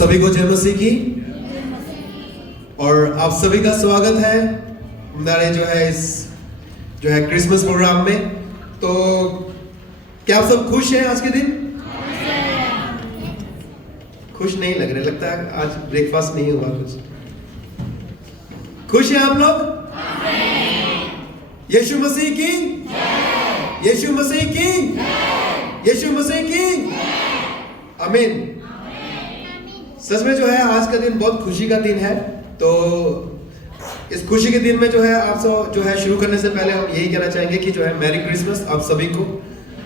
सभी को जय मसीह की। और आप सभी का स्वागत है हमारे इस क्रिसमस प्रोग्राम में। तो क्या आप सब खुश हैं आज के दिन? खुश नहीं लग रहे, लगता है आज ब्रेकफास्ट नहीं हुआ कुछ। खुश हैं आप लोग? यीशु मसीह की, यीशु मसीह की, यीशु मसीह की आमीन। सच में आज का दिन बहुत खुशी का दिन है। तो इस खुशी के दिन में आप सब शुरू करने से पहले हम यही कहना चाहेंगे कि मैरी क्रिसमस आप सभी को।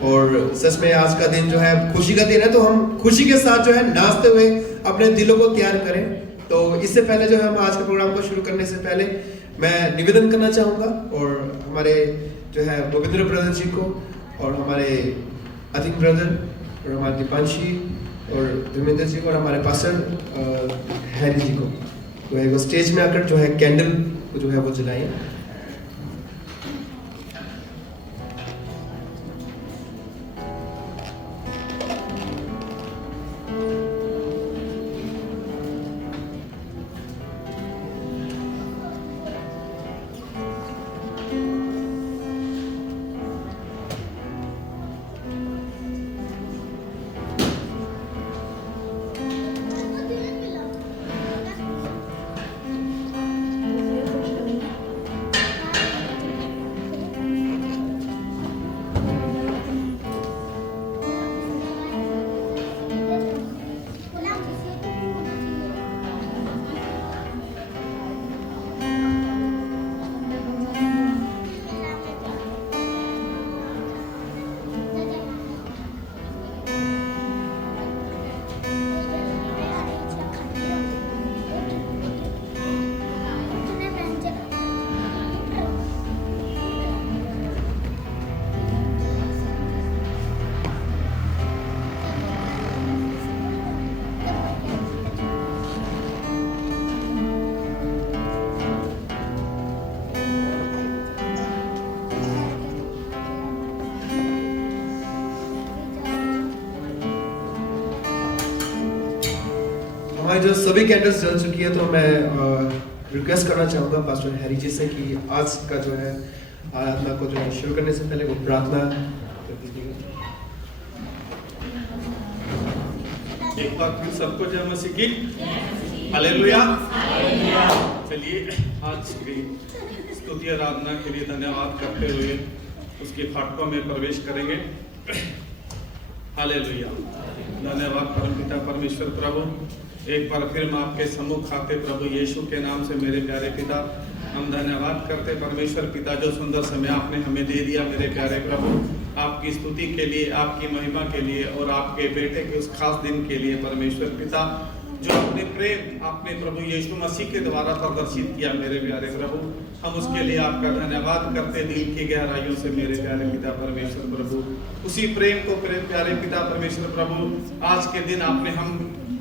और सच में आज का दिन खुशी का दिन है, तो हम खुशी के साथ नाचते हुए अपने दिलों को तैयार करें। तो इससे पहले हम आज के प्रोग्राम को शुरू करने से पहले मैं निवेदन करना चाहूँगा और हमारे गोविंद्र ब्रदर जी को और हमारे अतिक ब्रदर और हमारे दीपांशी और धर्मेंद्र जी को और हमारे पास्टर हैरी जी को वो स्टेज में आकर कैंडल को वो जलाएं। हमारे सभी कैंडल्स जल चुकी है, तो मैं रिक्वेस्ट करना चाहूँगा पास्टर हैरी जी से कि आज का आराधना को शुरू करने से पहले वो प्रार्थना कर दीजिएगा। एक बार फिर सबको जय मसीह की, हालेलुया। चलिए आज की स्तुति आराधना के लिए धन्यवाद करते हुए उसके फाटकों में प्रवेश करेंगे। हालेलुया। धन्यवाद परमपिता परमेश्वर प्रभु, एक बार फिर मैं आपके सम्मुख आते प्रभु यीशु के नाम से मेरे प्यारे पिता हम धन्यवाद करते परमेश्वर पिता, जो सुंदर समय आपने हमें दे दिया मेरे प्यारे प्रभु, आपकी स्तुति के लिए, आपकी महिमा के लिए और आपके बेटे के उस खास दिन के लिए परमेश्वर पिता, जो अपने प्रेम आपने प्रभु यीशु मसीह के द्वारा प्रदर्शित किया मेरे प्यारे प्रभु, हम उसके लिए आपका धन्यवाद करते दिल की गहराइयों से मेरे प्यारे पिता परमेश्वर प्रभु। उसी प्रेम को प्यारे पिता परमेश्वर प्रभु, आज के दिन आपने हम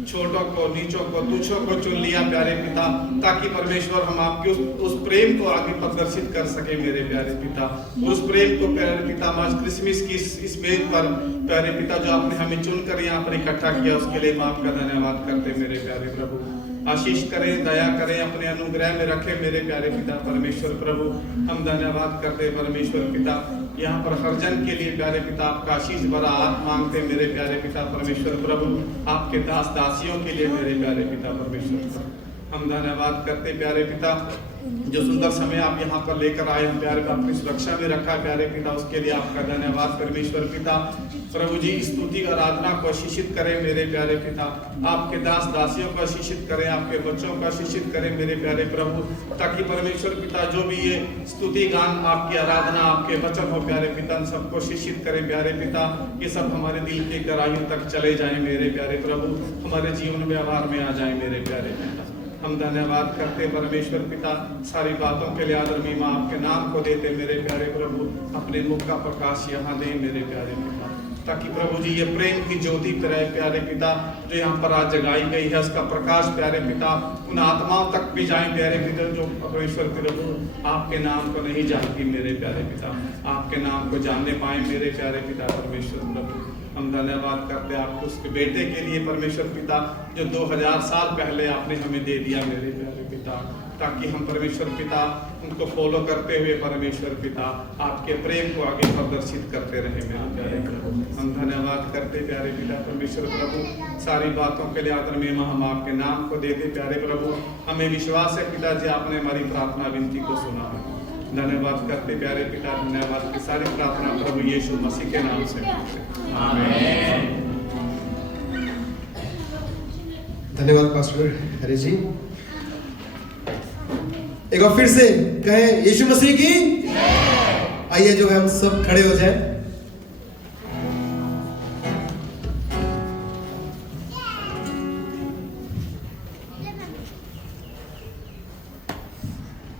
छोटों को, नीचों को, तुच्छों को चुन लिया प्यारे पिता, ताकि परमेश्वर हम आपके उस प्रेम को आगे प्रदर्शित कर सके मेरे प्यारे पिता। उस प्रेम को प्यारे पिता आज क्रिसमस की इस मेज पर प्यारे पिता जो आपने हमें चुनकर यहाँ पर इकट्ठा किया, उसके लिए मैं आपका धन्यवाद करते मेरे प्यारे प्रभु। आशीष करें, दया करें, अपने अनुग्रह में रखें मेरे प्यारे पिता परमेश्वर प्रभु। हम धन्यवाद करते परमेश्वर पिता, यहाँ पर हर जन के लिए प्यारे पिता आपका आशीष भरा हाथ मांगते मेरे प्यारे पिता परमेश्वर प्रभु, आपके दास दासियों के लिए मेरे प्यारे पिता परमेश्वर प्रभु। हम धन्यवाद करते प्यारे पिता, जो सुंदर समय आप यहाँ पर लेकर आए, हम प्यारे अपनी सुरक्षा में रखा प्यारे पिता, उसके लिए आपका धन्यवाद परमेश्वर पिता प्रभु जी। स्तुति और आराधना को आशीषित करें मेरे प्यारे पिता, आपके दास दासियों को आशीषित करें, आपके बच्चों को आशीषित करें मेरे प्यारे प्रभु, ताकि परमेश्वर पिता जो भी ये स्तुति गान, आपकी आराधना, आपके वचन हो प्यारे पिता, सबको आशीषित करें प्यारे पिता। ये सब हमारे दिल के गहराइयों तक चले जाएं मेरे प्यारे प्रभु, हमारे जीवन व्यवहार में आ जाए मेरे प्यारे पिता। हम धन्यवाद करते परमेश्वर पिता, सारी बातों के लिए आदर महिमा आपके नाम को देते मेरे प्यारे प्रभु। अपने मुख का प्रकाश यहाँ दे मेरे प्यारे पिता, ताकि प्रभु जी ये प्रेम की ज्योति रहे प्यारे पिता, जो यहाँ पर आज जगाई गई है, उसका प्रकाश प्यारे पिता उन आत्माओं तक भी जाए प्यारे पिता, जो परमेश्वर प्रभु आपके नाम को नहीं जानती मेरे प्यारे पिता, आपके नाम को जानने पाए मेरे प्यारे पिता परमेश्वर प्रभु। हम धन्यवाद करते आपको उसके बेटे के लिए परमेश्वर पिता, जो 2000 साल पहले आपने हमें दे दिया मेरे प्यारे पिता, ताकि हम परमेश्वर पिता उनको फॉलो करते हुए परमेश्वर पिता आपके प्रेम को आगे प्रदर्शित करते रहे मेरे प्यारे प्रभु। हम धन्यवाद करते प्यारे पिता परमेश्वर प्रभु, सारी बातों के लिए आदर में हम आपके नाम को देते प्यारे प्रभु। हमें विश्वास है पिताजी आपने हमारी प्रार्थना विनती को सुना है। धन्यवाद करते प्यारे पिता, धन्यवाद की सारी प्रार्थना प्रभु यीशु मसीह के नाम से आमीन। धन्यवाद पास्टर हरि जी। एक बार फिर से कहें यीशु मसीह की। आइए जो है हम सब खड़े हो जाएं।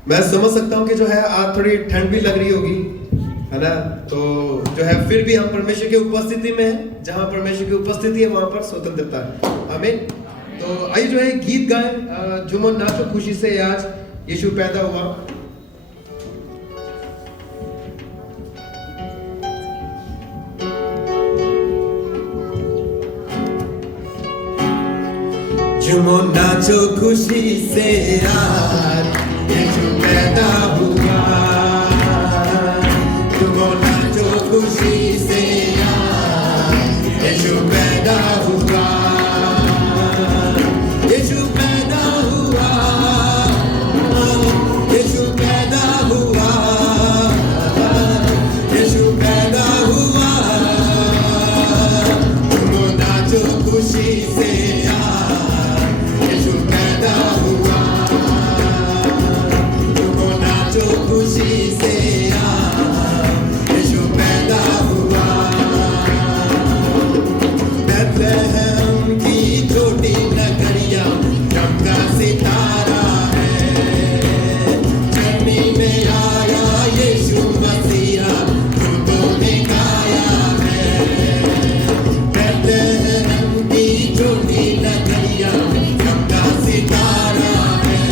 मैं समझ सकता हूं कि जो है आज थोड़ी ठंड भी लग रही होगी, है ना। तो जो है फिर भी हम परमेश्वर की उपस्थिति में हैं। जहां परमेश्वर की उपस्थिति है वहां पर स्वतंत्रता है। आमीन। तो आइए जो है गीत गाएं, झूमो नाचो खुशी से, आज यीशु पैदा हुआ। झूमो नाचो खुशी से, आज यीशु पैदा हुआ। झूमो नाचो खुशी से, आज यीशु पैदा हुआ। यीशु पैदा हुआ, यीशु पैदा हुआ, यीशु पैदा हुआ। झूमो नाचो खुशी से, यीशु पैदा हुआ। झूमो नाचो खुशी से, यीशु पैदा हुआ। बैतलहम की छोटी नगरिया चमका सितारा है। जर्नी में आया यीशु मसीहा, दूतों ने गाया है। बैतलहम की छोटी नगरिया चमका सितारा है।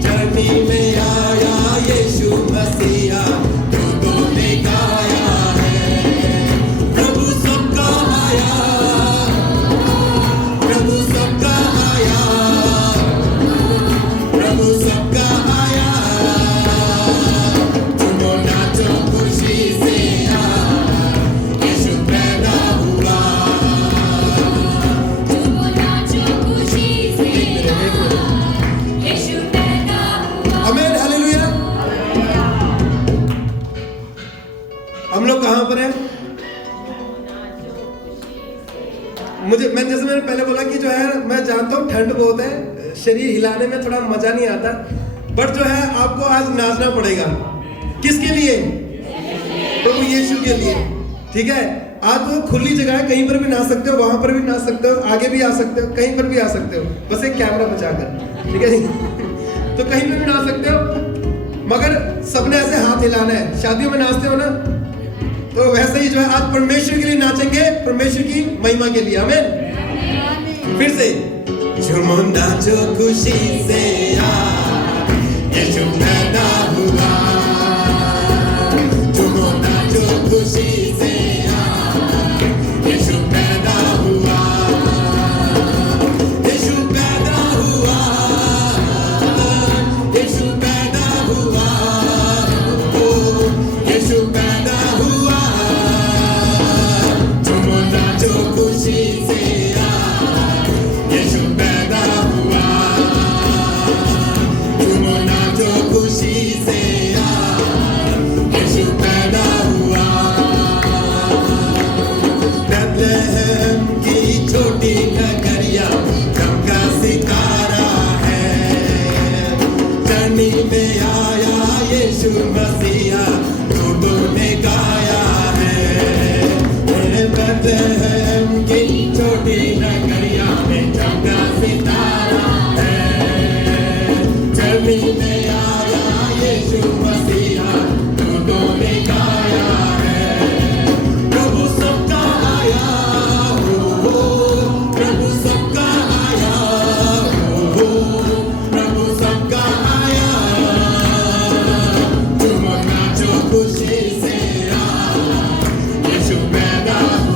जर्नी में आया यीशु मसीहा, दूतों ने गाया है। प्रभु सबका आया, प्रभु सबका आया, प्रभु सबका आया। झूमो नाचो खुशी से, यीशु पैदा हुआ। झूमो नाचो खुशी से, यीशु पैदा हुआ। आमीन, हालेलुया। हम लोग कहाँ पर हैं? जैसे मैंने पहले बोला कि जो है मैं जानता हूँ ठंड बहुत है, शरीर हिलाने में थोड़ा मजा नहीं आता, बट जो है आपको आज नाचना पड़ेगा। किसके लिए? प्रभु यीशु के लिए। ठीक है, आज तो खुली जगह है, कहीं पर भी नाच सकते हो, वहां पर भी नाच सकते हो, आगे भी आ सकते हो, कहीं पर भी आ सकते हो, बस एक कैमरा बचाकर। ठीक है तो कहीं पर भी नाच सकते हो, मगर सबने ऐसे हाथ हिलाना है। शादियों में नाचते हो ना, तो वैसे ही जो है आज परमेश्वर के लिए नाचेंगे, परमेश्वर की महिमा के लिए। आमीन। फिर से झूमो नाचो खुशी से, यीशु पैदा हुआ। झूमो नाचो खुशी से, यीशु पैदा हुआ। यीशु पैदा हुआ, यीशु पैदा हुआ, यीशु पैदा हुआ। झूमो नाचो खुशी से, यीशु पैदा हुआ। झूमो नाचो खुशी से, यीशु पैदा हुआ। बैतलहम की छोटी नगरिया चमका सितारा है। जर्नी में आया यीशु मसीहा, दूतों ने गाया है। बैतलहम की छोटी नगरिया में चमका सितारा है। जर्नी में आया यीशु मसीहा, दूतों ने गाया है। प्रभु सबका आया, प्रभु सबका आया, प्रभु सबका आया। झूमो नाचो खुशी से, यीशु पैदा हुआ।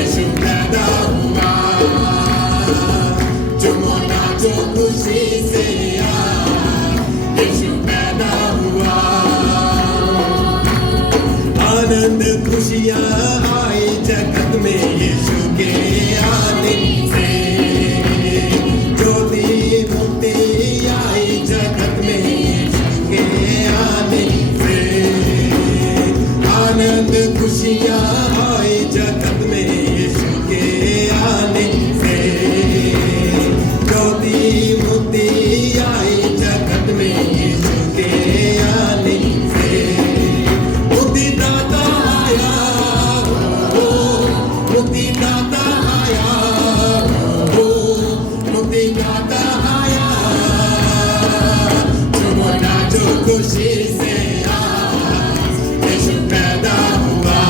यीशु पैदा हुआ, झूमो नाचो खुशी से आज यीशु पैदा हुआ। आनंद खुशियाँ आई जगत में यीशु के आने से, ज्योति मुक्ति आई जगत में यीशु के आने से। आनंद खुशियाँ आई जगत में यीशु के आने से, ज्योति मुक्ति आई जगत में यीशु के आने से। मुक्तिदाता आया, ओ मुक्तिदाता आया, ओ मुक्तिदाता आया। झूमो नाचो खुशी से आज यीशु पैदा हुआ,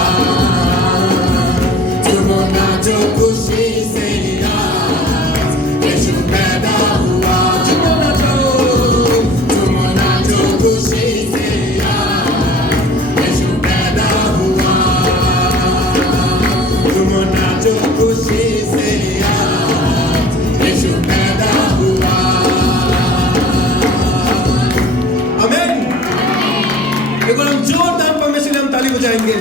झूमो नाचो खुशी से आज यीशु पैदा हुआ। झूमो नाचो खुशी से आज यीशु पैदा हुआ, झूमो नाचो खुशी से आज यीशु पैदा हुआ। आमीन। एक बार हम जोरदार परमेश्वर के हम ताली बजाएंगे।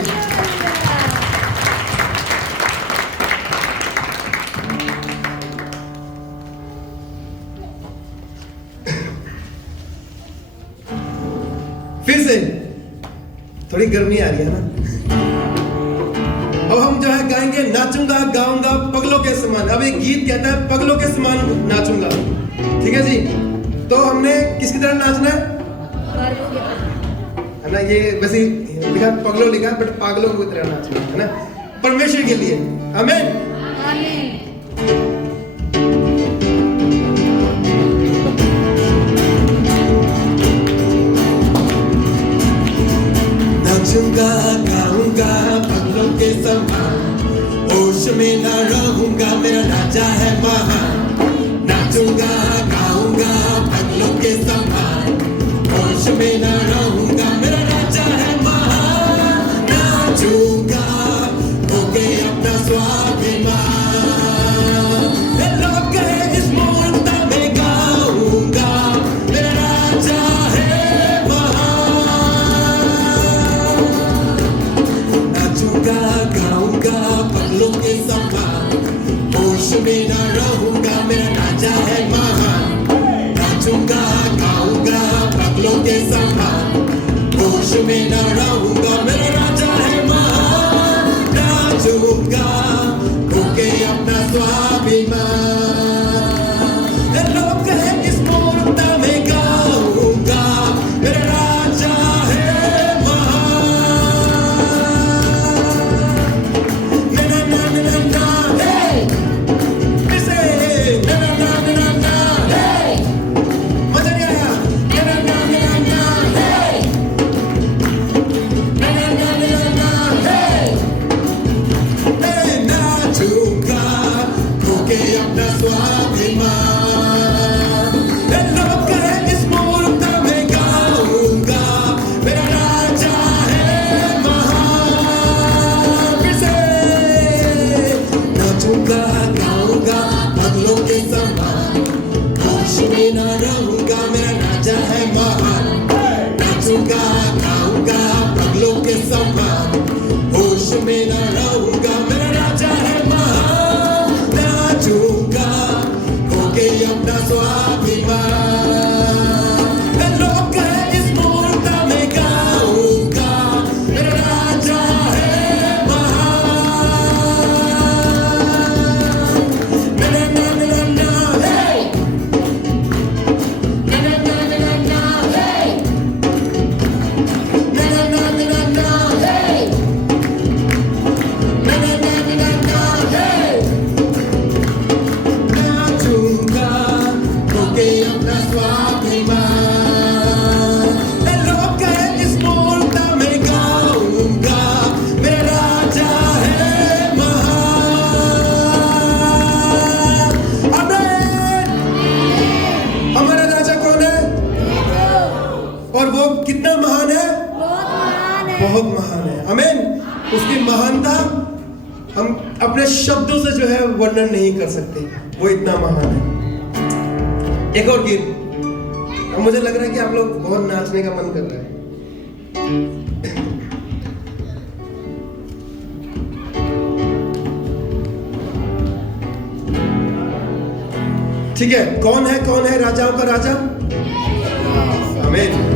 फिर से थोड़ी गर्मी आ रही है ना। अब हम जो है गाएंगे, नाचूंगा गाऊंगा पगलों के समान। अब एक गीत कहता है पगलों के समान नाचूंगा, ठीक है जी। तो हमने किसकी तरह नाचना है ना, ये वैसे लिखा पगलों लिखा, बट पागलों की तरह नाचना है ना, परमेश्वर के लिए। आमीन। नाचूंगा गाऊंगा पगलों के समान, होश में न रहूंगा, मेरा राजा है महान। नाचूंगा गाऊंगा पगलों के समान, होश में न रहूंगा, मेरा राजा है महान। नाचूंगा होके अपना स्वाभिमान, लोग कहे इस मूर्ता में गाऊंगा, मेरा राजा है महान। नाचूंगा गाऊंगा पगलों के समान, होश में न रहूंगा, मेरा राजा है महान। नाचूंगा गाऊंगा पगलों के समान, होश में न रहूंगा, मेरा राजा है महान। नाचूंगा होके अपना स्वाभिमान, लोग कहे इस मूर्ता में गाऊंगा, मेरा राजा है महान। ना ना ना ना ना हे, फिर से ना ना ना ना ना हे, मजा नहीं आया। ना ना ना ना ना हे, ना ना ना ना ना हे, नाचूंगा होके अपना स्वाभिमान, लोग कहे इस मूर्ता में गाऊंगा, मेरा राजा है महान। फिर से नाचूंगा गाऊंगा पगलों के समान, होश में न रहूंगा, मेरा राजा है महान। नाचूंगा गाऊंगा पगलों के समान, होश में न रहूंगा, मेरा राजा है महान। नाचूंगा होके अपना स्वाभिमान, लोग कहे इस मूर्ता में गाऊंगा, मेरा राजा है महान। ना ना ना ना ना हे, ना ना ना ना ना हे, ना ना ना ना ना हे, ना ना ना ना ना हे। नाचूंगा होके अपना स्वाभिमान, लोग कहे इस मूर्ता में गाऊंगा, मेरा राजा है महान। आमीन। हमारा राजा कौन है? और वो कितना महान है? बहुत महान है। आमीन। उसकी महानता हम अपने शब्दों से जो है वर्णन नहीं कर सकते, वो इतना महान है। एक और गीत, और मुझे लग रहा है कि आप लोग बहुत नाचने का मन कर रहा है। ठीक है, कौन है राजाओं का राजा? आमीन।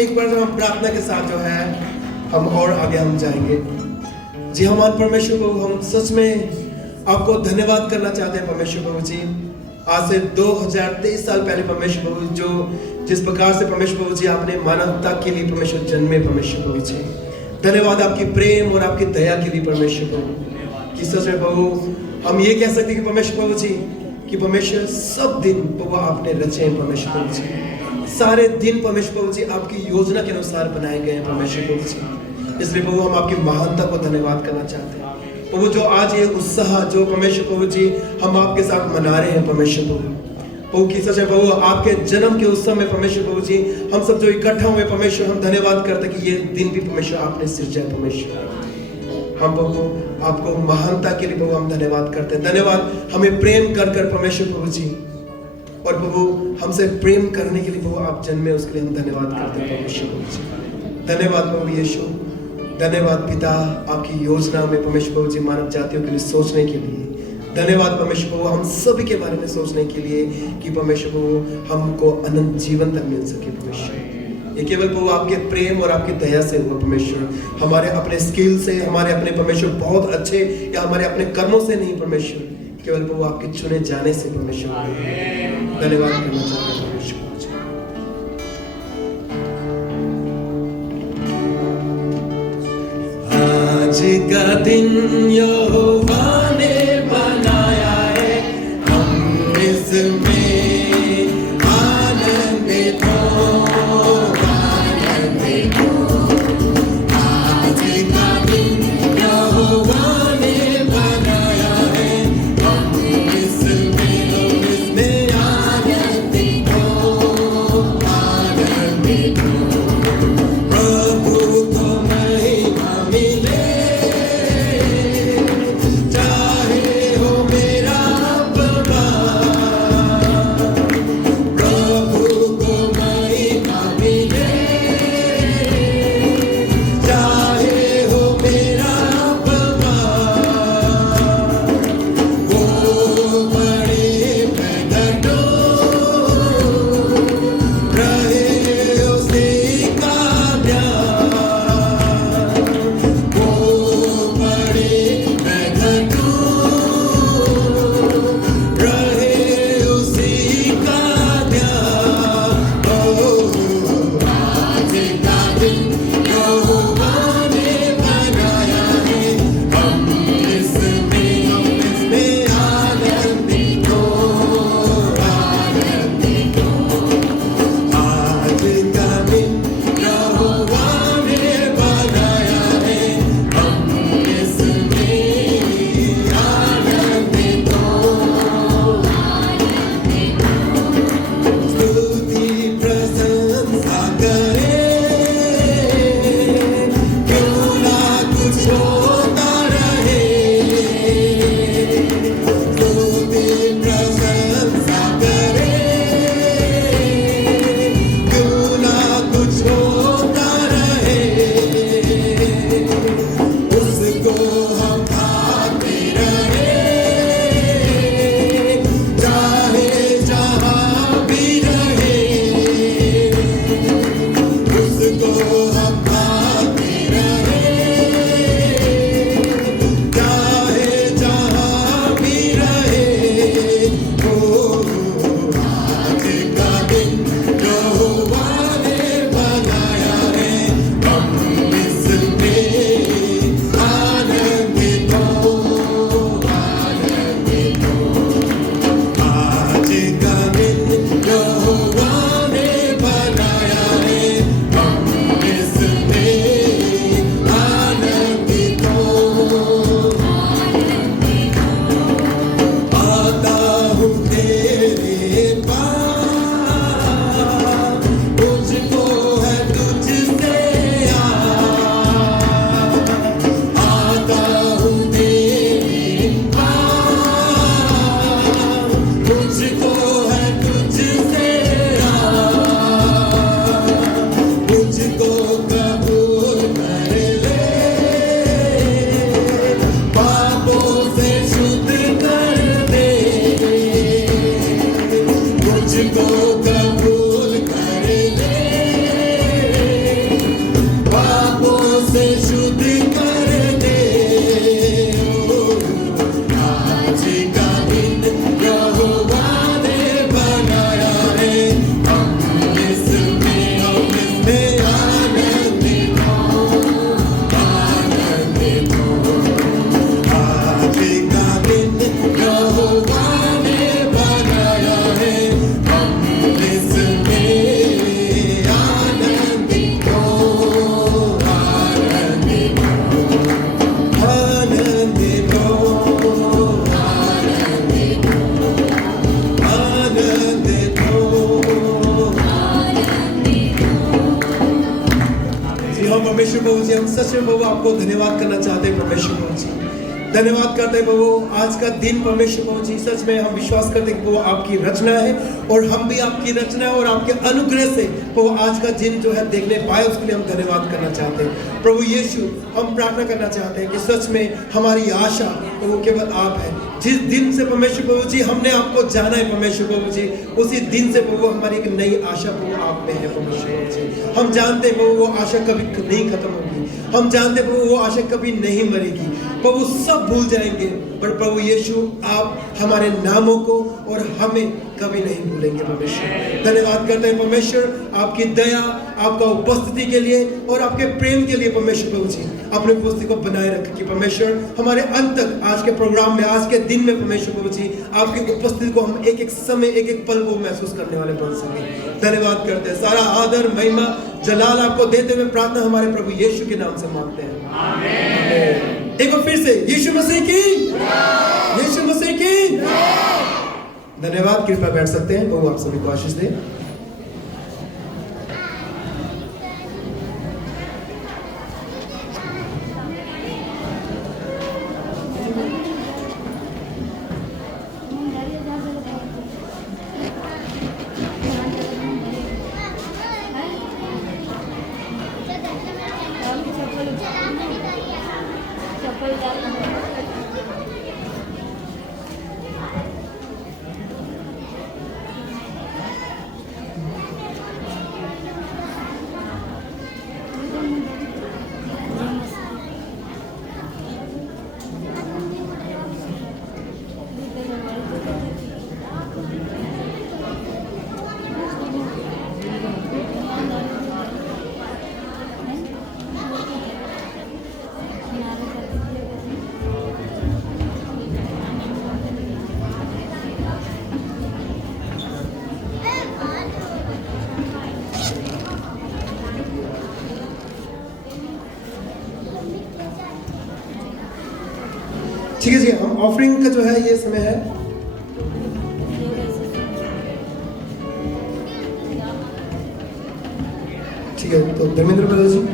एक बार हम प्रार्थना के साथ जो है हम और आगे हम जाएंगे। जी हमारे परमेश्वर प्रभु, हम सच में आपको धन्यवाद करना चाहते हैं परमेश्वर प्रभु जी। आज से 2023 साल पहले परमेश्वर प्रभु जो जिस प्रकार से परमेश्वर प्रभु जी आपने मानवता के लिए परमेश्वर जन्मे परमेश्वर प्रभु जी, धन्यवाद आपकी प्रेम और आपकी दया के लिए परमेश्वर प्रभु। कि सच में प्रभु हम ये कह सकते हैं कि परमेश्वर प्रभु जी कि परमेश्वर सब दिन प्रभु आपने रचे हैं परमेश्वर प्रभु जी, सारे दिन परमेश्वर प्रभु जी आपकी योजना के अनुसार बनाए गए हैं परमेश्वर प्रभु जी। इसलिए प्रभु हम आपकी महानता को धन्यवाद करना चाहते हैं प्रभु। जो आज ये उत्साह जो परमेश्वर प्रभु जी हम आपके साथ मना रहे हैं परमेश्वर प्रभु की सच है प्रभु, आपके जन्म के उत्सव में परमेश्वर प्रभु जी हम सब जो इकट्ठा हुए परमेश्वर, हम धन्यवाद करते हैं कि ये दिन भी परमेश्वर आपने सृजा है परमेश्वर। हम प्रभु आपको महानता के लिए प्रभु हम धन्यवाद करते हैं। धन्यवाद हमें प्रेम कर कर परमेश्वर प्रभु जी, और प्रभु हमसे प्रेम करने के लिए प्रभु आप जन्मे, उसके लिए हम धन्यवाद करते हैं परमेश्वर प्रभु जी। धन्यवाद प्रभु यीशु, धन्यवाद पिता आपकी योजना में परमेश्वर प्रभु जी मानव जातियों के लिए सोचने के लिए। धन्यवाद परमेश्वर प्रभु हम सभी के बारे में सोचने के लिए कि परमेश्वर प्रभु हमको अनंत जीवन तक मिल सके परमेश्वर। ये केवल प्रभु आपके प्रेम और आपकी दया से हुआ परमेश्वर, हमारे अपने स्किल से, हमारे अपने परमेश्वर बहुत अच्छे या हमारे अपने कर्मों से नहीं परमेश्वर, केवल प्रभु आपके चुने जाने से परमेश्वर। धन्यवाद करना चाहते हैं परमेश्वर। आज का दिन यहोवा ने बनाया है, हम इसमें आनंदित हो, आनंदित हो। आज का दिन यहोवा ने बनाया है, हम इसमें आनंदित हो, आनंदित हो। प्रभु को महिमा मिले, चाहे हो मेरा अपमान, परमेश्वर प्रभु जी, हम सच में प्रभु आपको धन्यवाद करना चाहते हैं परमेश्वर प्रभु जी। धन्यवाद करते हैं प्रभु, आज का दिन परमेश्वर प्रभु जी, सच में हम विश्वास करते हैं कि वो आपकी रचना है और हम भी आपकी रचना है और आपके अनुग्रह से प्रभु आज का दिन जो है देखने पाए, उसके लिए हम धन्यवाद करना चाहते हैं। प्रभु यीशु, हम प्रार्थना करना चाहते हैं कि सच में हमारी आशा प्रभु केवल आप है। जिस दिन से परमेश्वर प्रभु जी हमने आपको जाना है परमेश्वर प्रभु जी, उसी दिन से प्रभु हमारी एक नई आशा प्रभु आप में है परमेश्वर प्रभु जी। हम जानते हैं प्रभु वो आशा कभी नहीं खत्म होगी, हम जानते हैं प्रभु वो आशा कभी नहीं मरेगी, प्रभु सब भूल जाएंगे, पर प्रभु यीशु आप हमारे नामों को और हमें कभी नहीं भूलेंगे परमेश्वर। धन्यवाद करते हैं परमेश्वर आपकी दया, आपका उपस्थिति के लिए और आपके प्रेम के लिए परमेश्वर प्रभु जी। अपने उपस्थिति को बनाए रखें कि परमेश्वर हमारे अंत तक आज के प्रोग्राम में, आज के दिन में परमेश्वर प्रभु जी आपकी उपस्थिति को हम एक एक समय, एक एक पल वो महसूस करने वाले बन सके। धन्यवाद करते हैं, सारा आदर महिमा जलाल आपको देते हुए प्रार्थना हमारे प्रभु यीशु के नाम से मांगते हैं, आमीन। एक बार फिर से यीशु मसीह की, यीशु मसीह की धन्यवाद। कृपया बैठ सकते हैं, वो आप सभी को आशीष दे। ठीक है जी, हम ऑफरिंग का जो है ये समय है। ठीक है, तो धर्मेंद्र ब्रदर जी।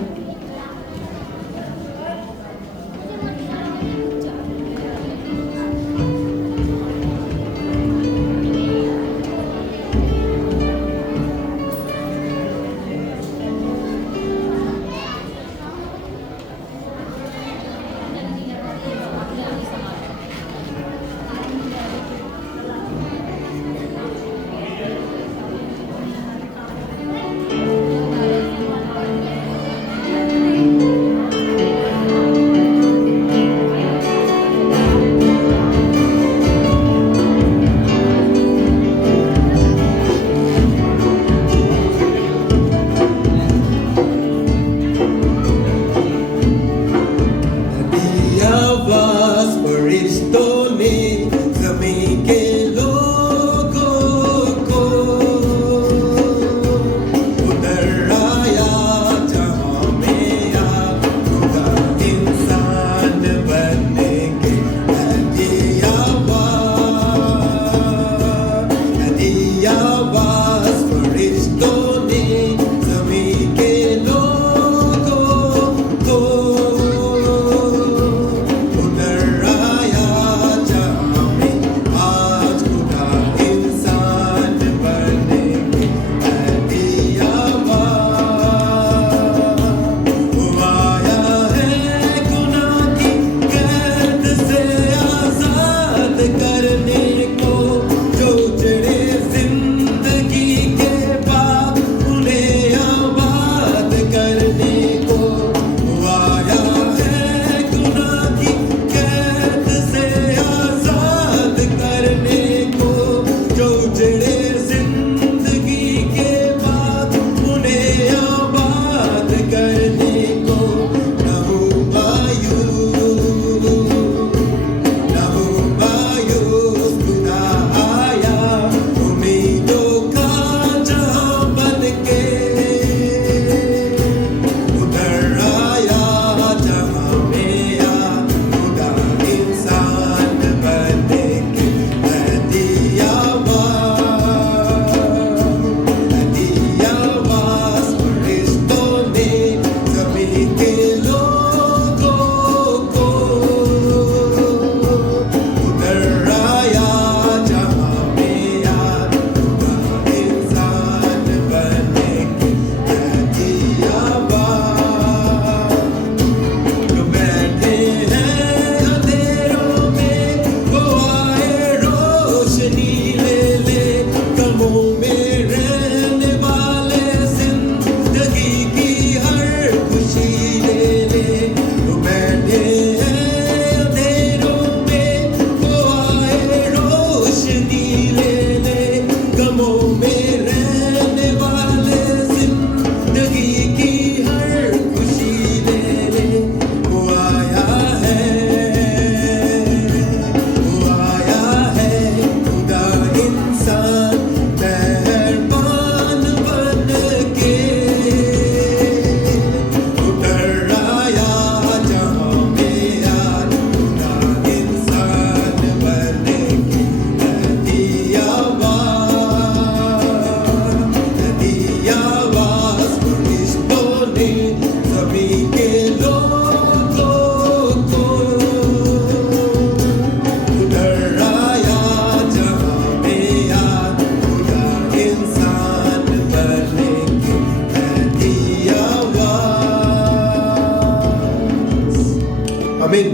आमीन।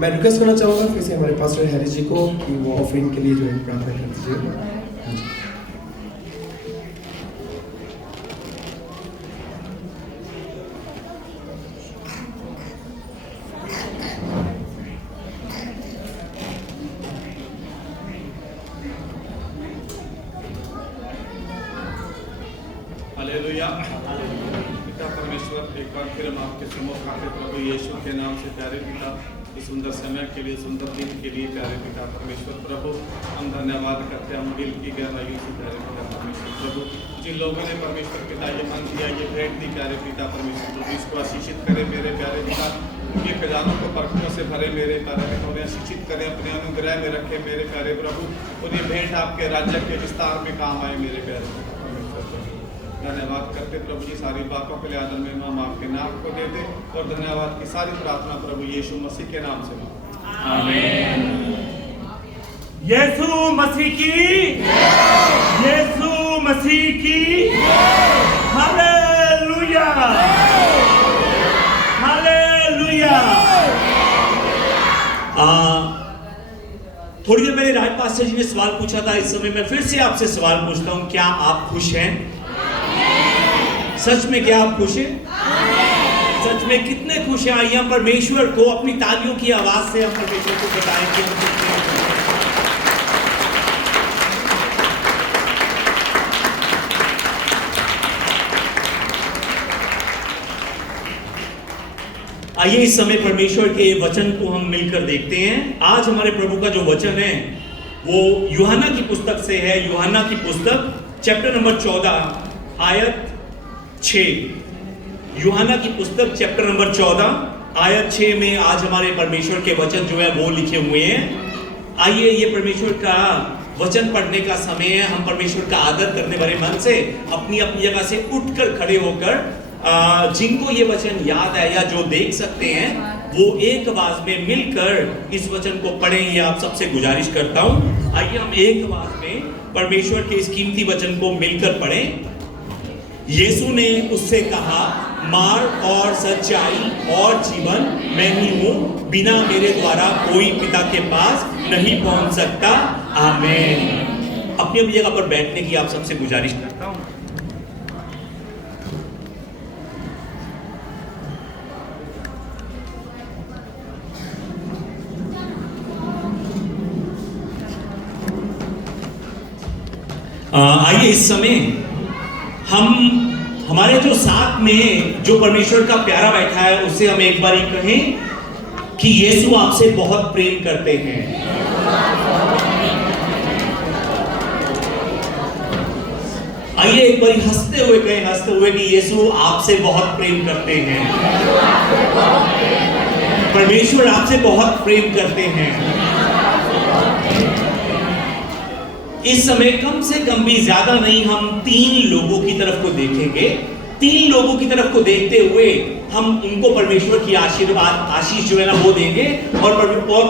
मैं रिक्वेस्ट करना चाहूँगा फिर से हमारे पास्टर हैरी जी को कि वो ऑफरिंग के लिए जो है प्रार्थना कर दीजिए। हालेलुया। पिता परमेश्वर, एक बार फिर हम आपके सम्मुख आते प्रभु यीशु के नाम से प्यारे पिता, इस सुंदर समय के लिए, सुंदर दिन के लिए प्यारे पिता परमेश्वर प्रभु, हम धन्यवाद करते हैं। हम दिल की गहराइयों से प्यारे पिता परमेश्वर प्रभु, जिन लोगों ने परमेश्वर पिता ये मन दिया, ये भेंट दी प्यारे पिता परमेश्वर प्रभु, इसको आशीषित करे मेरे प्यारे पिता, उनके खजानों को बरकतों से भरे मेरे प्यारे पिता, उन्हें आशीषित करें, अपने अनुग्रह में रखे मेरे प्यारे प्रभु, और ये भेंट आपके राज्य के विस्तार में काम आए मेरे प्यारे पिता परमेश्वर प्रभु। धन्यवाद करते प्रभु जी, सारी बातों के लिए आदर में हम आपके नाम को दे दे, और धन्यवाद की सारी प्रार्थना प्रभु यीशु मसीह के नाम से आमीन। यीशु मसीह की, यीशु मसीह की हालेलुया, हालेलुया। थोड़ी देर पहले राज पास्टर जी ने सवाल पूछा था, इस समय मैं फिर से आपसे सवाल पूछता हूं, क्या आप खुश हैं? सच में क्या आप खुश हैं? सच में कितने खुश हैं? आइए हम परमेश्वर को अपनी तालियों की आवाज से हम परमेश्वर को बताएं कि हम कितने खुश हैं। आइए इस समय परमेश्वर के वचन को हम मिलकर देखते हैं। आज हमारे प्रभु का जो वचन है वो यूहन्ना की पुस्तक से है। यूहन्ना की पुस्तक चैप्टर नंबर 14 आयत 6। यूहन्ना की पुस्तक चैप्टर नंबर 14 आयत 6 में आज हमारे परमेश्वर के वचन जो है वो लिखे हुए हैं। आइए ये परमेश्वर का वचन पढ़ने का समय है। हम परमेश्वर का आदर करने वाले मन से अपनी अपनी जगह से उठकर खड़े होकर जिनको ये वचन याद है या जो देख सकते हैं वो एक आवाज में मिलकर इस वचन को पढ़ें, ये आप सबसे गुजारिश करता हूं। आइए हम एक आवाज में परमेश्वर के इस कीमती वचन को मिलकर पढ़ें। यीशु ने उससे कहा, मार्ग और सच्चाई और जीवन मैं ही हूं, बिना मेरे द्वारा कोई पिता के पास नहीं पहुंच सकता। आमीन। अपनी अपनी जगह पर बैठने की आप सबसे गुजारिश करता हूं। आइए इस समय हम हमारे जो साथ में जो परमेश्वर का प्यारा बैठा है उससे हम एक बार ही कहें कि यीशु आपसे बहुत प्रेम करते हैं। आइए एक बार हंसते हुए कहें, हंसते हुए कि यीशु आपसे बहुत प्रेम करते हैं। परमेश्वर आपसे बहुत प्रेम करते हैं। इस समय कम से कम भी ज्यादा नहीं, हम 3 लोगों की तरफ को देखेंगे। 3 लोगों की तरफ को देखते हुए हम उनको परमेश्वर की आशीष जो है ना वो देंगे, और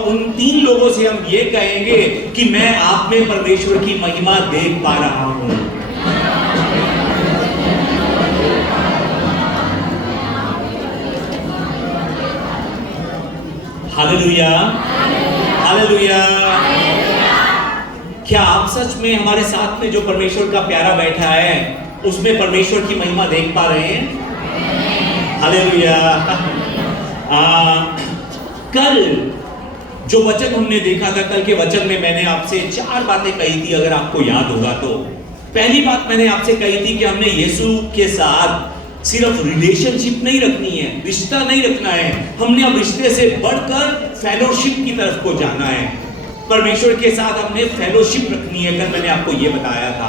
उन 3 लोगों से हम ये कहेंगे कि मैं आप में परमेश्वर की महिमा देख पा रहा हूं। Hallelujah, hallelujah. क्या आप सच में हमारे साथ में जो परमेश्वर का प्यारा बैठा है उसमें परमेश्वर की महिमा देख पा रहे हैं? हालेलुया। कल जो वचन हमने देखा था, कल के वचन में मैंने आपसे 4 बातें कही थी, अगर आपको याद होगा तो। पहली बात मैंने आपसे कही थी कि हमने यीशु के साथ सिर्फ रिलेशनशिप नहीं रखनी है, रिश्ता नहीं रखना है, हमने अब रिश्ते से बढ़कर फेलोशिप की तरफ को जाना है। परमेश्वर के साथ हमने फेलोशिप रखनी है, कल मैंने आपको यह बताया था।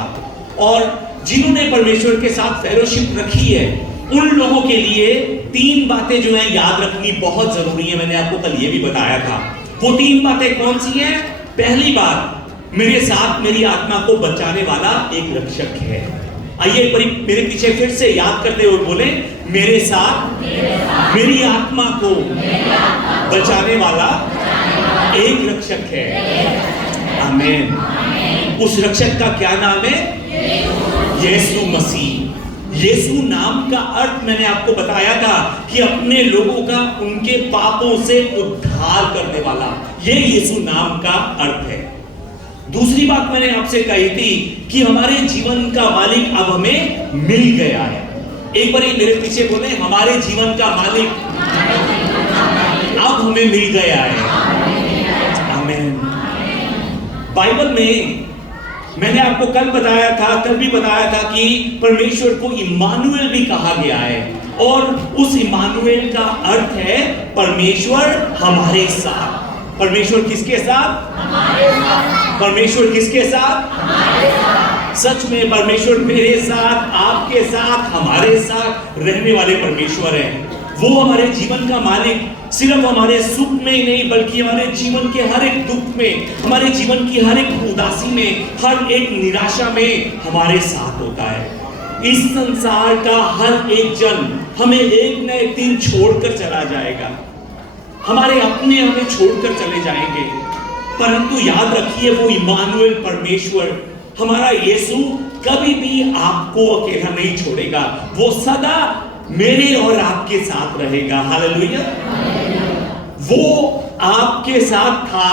और जिन्होंने परमेश्वर के साथ फेलोशिप रखी है उन लोगों के लिए 3 बातें जो है याद रखनी बहुत जरूरी है। मैंने आपको कल ये भी बताया था। वो 3 बातें कौन सी हैं? पहली बात, मेरे साथ मेरी आत्मा को बचाने वाला एक रक्षक है। आइए एक बार मेरे पीछे फिर से याद करते हुए बोले, मेरे साथ मेरी आत्मा को बचाने वाला एक रक्षक है। आमीन। उस रक्षक का क्या नाम है? यीशु मसीह। यीशु नाम का अर्थ मैंने आपको बताया था कि अपने लोगों का उनके पापों से उद्धार करने वाला, ये यीशु नाम का अर्थ है। दूसरी बात मैंने आपसे कही थी कि हमारे जीवन का मालिक अब हमें मिल गया है। एक बार मेरे पीछे बोले, हमारे जीवन का मालिक अब हमें मिल गया है। आमीन। बाइबल में मैंने आपको कल भी बताया था कि परमेश्वर को इम्मानुएल भी कहा गया है, और उस इम्मानुएल का अर्थ है परमेश्वर हमारे साथ। परमेश्वर किसके साथ? हमारे साथ। परमेश्वर किसके साथ? हमारे साथ। सच में परमेश्वर मेरे साथ, आपके साथ, हमारे साथ रहने वाले परमेश्वर हैं। वो हमारे जीवन का मालिक सिर्फ हमारे सुख में ही नहीं, बल्कि हमारे जीवन के हर एक दुख में, हमारे जीवन की हर एक उदासी में, हर एक निराशा में हमारे साथ होता है। इस संसार का हर एक जन हमें एक न एक दिन छोड़कर चला जाएगा, हमारे अपने हमें छोड़कर चले जाएंगे, परंतु याद रखिए वो इम्मानुएल परमेश्वर, हमारा यीशु कभी भी आपको अकेला नहीं छोड़ेगा। वो सदा मेरे और आपके साथ रहेगा। हालेलुया। वो आपके साथ था,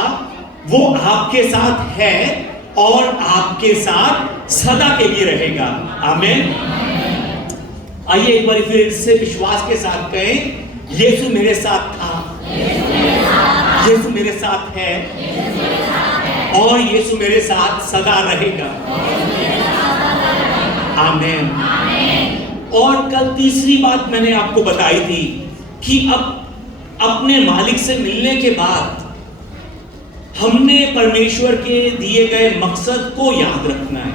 वो आपके साथ है और आपके साथ सदा के लिए रहेगा। आमीन। आइए एक बार फिर से विश्वास के साथ कहें, यीशु मेरे साथ था, यीशु मेरे साथ है और यीशु मेरे साथ सदा रहेगा। आमीन। और कल तीसरी बात मैंने आपको बताई थी कि अब अपने मालिक से मिलने के बाद हमने परमेश्वर के दिए गए मकसद को याद रखना है।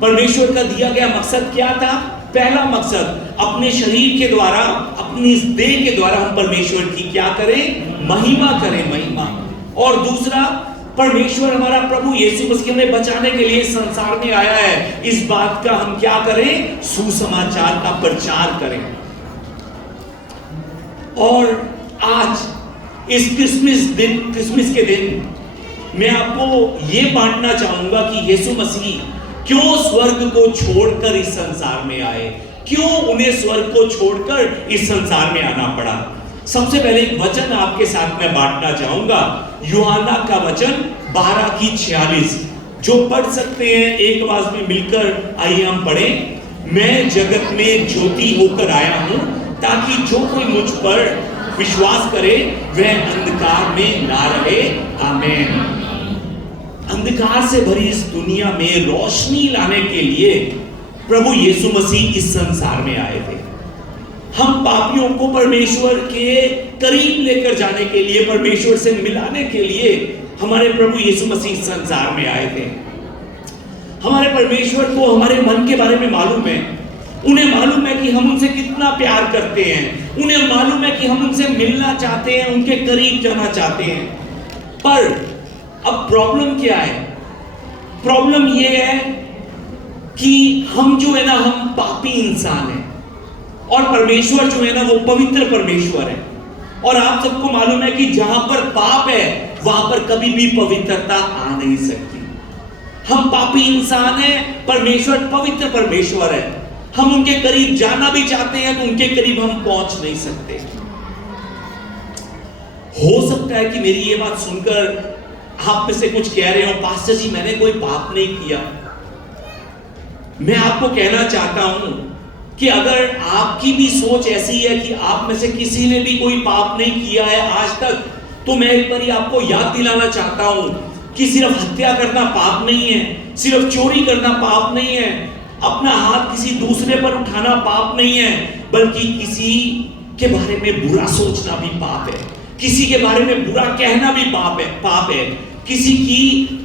परमेश्वर का दिया गया मकसद क्या था? पहला मकसद, अपने शरीर के द्वारा, अपनी देह के द्वारा हम परमेश्वर की क्या करें? महिमा करें, महिमा। और दूसरा, परमेश्वर हमारा प्रभु यीशु मसीह हमें बचाने के लिए संसार में आया है, इस बात का हम क्या करें? सुसमाचार का प्रचार करें। और आज इस क्रिसमस के दिन मैं आपको ये बांटना चाहूंगा कि यीशु मसीह क्यों स्वर्ग को छोड़कर इस संसार में आए, क्यों उन्हें स्वर्ग को छोड़कर इस संसार में आना पड़ा। सबसे पहले एक वचन आपके साथ में बांटना चाहूंगा, यूहन्ना का वचन 12:46, जो पढ़ सकते हैं एक आवाज में मिलकर। आइए हम पढ़ें। मैं जगत में ज्योति होकर आया हूं, ताकि जो कोई मुझ पर विश्वास करे वह अंधकार में ना रहे। आमीन। अंधकार से भरी इस दुनिया में रोशनी लाने के लिए प्रभु यीशु मसीह इस संसार में आए थे। हम पापियों को परमेश्वर के करीब लेकर जाने के लिए, परमेश्वर से मिलाने के लिए हमारे प्रभु यीशु मसीह इस संसार में आए थे। हमारे परमेश्वर को हमारे मन के बारे में मालूम है, उन्हें मालूम है कि हम उनसे कितना प्यार करते हैं, उन्हें मालूम है कि हम उनसे मिलना चाहते हैं, उनके करीब जाना चाहते हैं। पर अब प्रॉब्लम क्या है? प्रॉब्लम यह है कि हम जो है ना, हम पापी इंसान हैं और परमेश्वर जो है ना वो पवित्र परमेश्वर है। और आप सबको मालूम है कि जहां पर पाप है वहां पर कभी भी पवित्रता आ नहीं सकती। हम पापी इंसान हैं, परमेश्वर पवित्र परमेश्वर है। हम उनके करीब जाना भी चाहते हैं तो उनके करीब हम पहुंच नहीं सकते। हो सकता है कि मेरी ये बात सुनकर आप में से कुछ कह रहे हो, पास्टर जी मैंने कोई पाप नहीं किया। मैं आपको कहना चाहता हूं कि अगर आपकी भी सोच ऐसी है कि आप में से किसी ने भी कोई पाप नहीं किया है आज तक, तो मैं एक बार आपको याद दिलाना चाहता हूं कि सिर्फ हत्या करना पाप नहीं है, सिर्फ चोरी करना पाप नहीं है, अपना हाथ किसी दूसरे पर उठाना पाप नहीं है, बल्कि किसी के बारे में बुरा सोचना भी पाप है, किसी के बारे में बुरा कहना भी पाप है, किसी की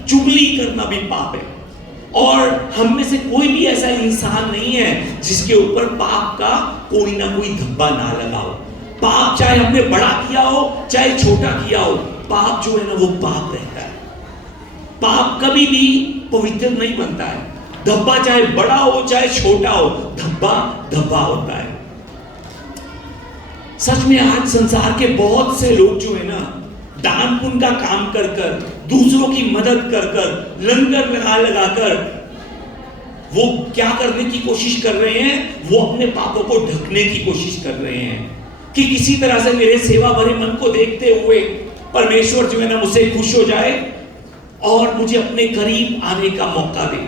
चुगली करना भी पाप है। और हम में से कोई भी ऐसा इंसान नहीं है जिसके ऊपर पाप का कोई ना कोई धब्बा ना लगा हो। पाप चाहे हमने बड़ा किया हो चाहे छोटा किया हो, पाप जो है ना वो पाप रहता है। पाप कभी भी पवित्र नहीं बनता है। धब्बा चाहे बड़ा हो चाहे छोटा हो, धब्बा धब्बा होता है। सच में आज संसार के बहुत से लोग जो है ना, दान पुण्य का काम कर कर, दूसरों की मदद कर कर, लंगर लगाकर वो क्या करने की कोशिश कर रहे हैं? वो अपने पापों को ढकने की कोशिश कर रहे हैं कि किसी तरह से मेरे सेवा भरे मन को देखते हुए परमेश्वर जो है ना मुझसे खुश हो जाए और मुझे अपने करीब आने का मौका दे।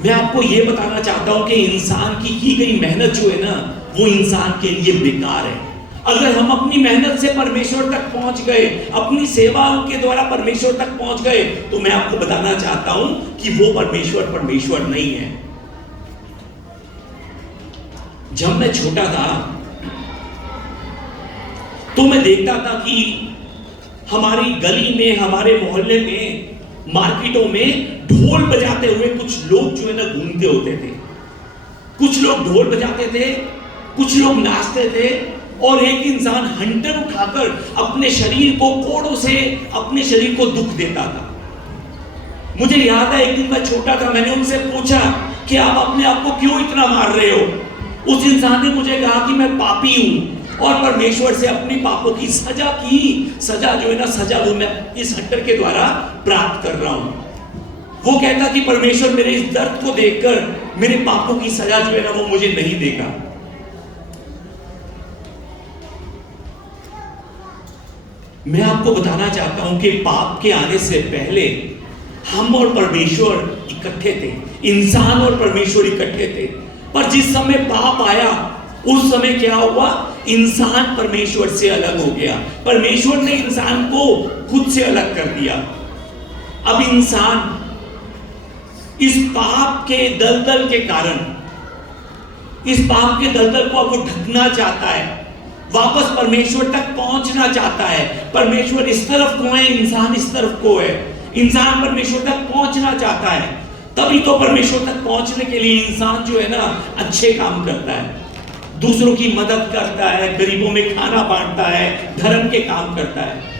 मैं आपको यह बताना चाहता हूं कि इंसान की गई मेहनत जो है ना वो इंसान के लिए बेकार है। अगर हम अपनी मेहनत से परमेश्वर तक पहुंच गए, अपनी सेवाओं के द्वारा परमेश्वर तक पहुंच गए, तो मैं आपको बताना चाहता हूं कि वो परमेश्वर नहीं है। जब मैं छोटा था तो मैं देखता था कि हमारी गली में, हमारे मोहल्ले में, मार्केटों में ढोल बजाते हुए कुछ लोग जो है ना घूमते होते थे। कुछ लोग ढोल बजाते थे, कुछ लोग नाचते थे और एक इंसान हंटर उठाकर अपने शरीर को कोड़ों से अपने शरीर को दुख देता था। मुझे याद है एक दिन मैं छोटा था, मैंने उनसे पूछा कि आप अपने आप को क्यों इतना मार रहे हो? उस इंसान ने मुझे कहा कि मैं पापी हूं और परमेश्वर से अपनी पापों की सजा जो है ना सजा वो मैं इस हंटर के द्वारा प्राप्त कर रहा हूं। वो कहता कि परमेश्वर मेरे इस दर्द को देखकर मेरे पापों की सजा जो है ना वो मुझे नहीं देगा। मैं आपको बताना चाहता हूं कि पाप के आने से पहले हम और परमेश्वर इकट्ठे थे, इंसान और परमेश्वर इकट्ठे थे। पर जिस समय पाप आया उस समय क्या हुआ? इंसान परमेश्वर से अलग हो गया। परमेश्वर ने इंसान को खुद से अलग कर दिया। अब इंसान इस पाप के दलदल के कारण, इस पाप के दलदल को अब वो ढकना चाहता है, वापस परमेश्वर तक पहुंचना चाहता है। परमेश्वर इस तरफ को है, इंसान इस तरफ को है। इंसान परमेश्वर तक पहुंचना चाहता है, तभी तो परमेश्वर तक पहुंचने के लिए इंसान जो है ना अच्छे काम करता है, दूसरों की मदद करता है, गरीबों में खाना बांटता है, धर्म के काम करता है।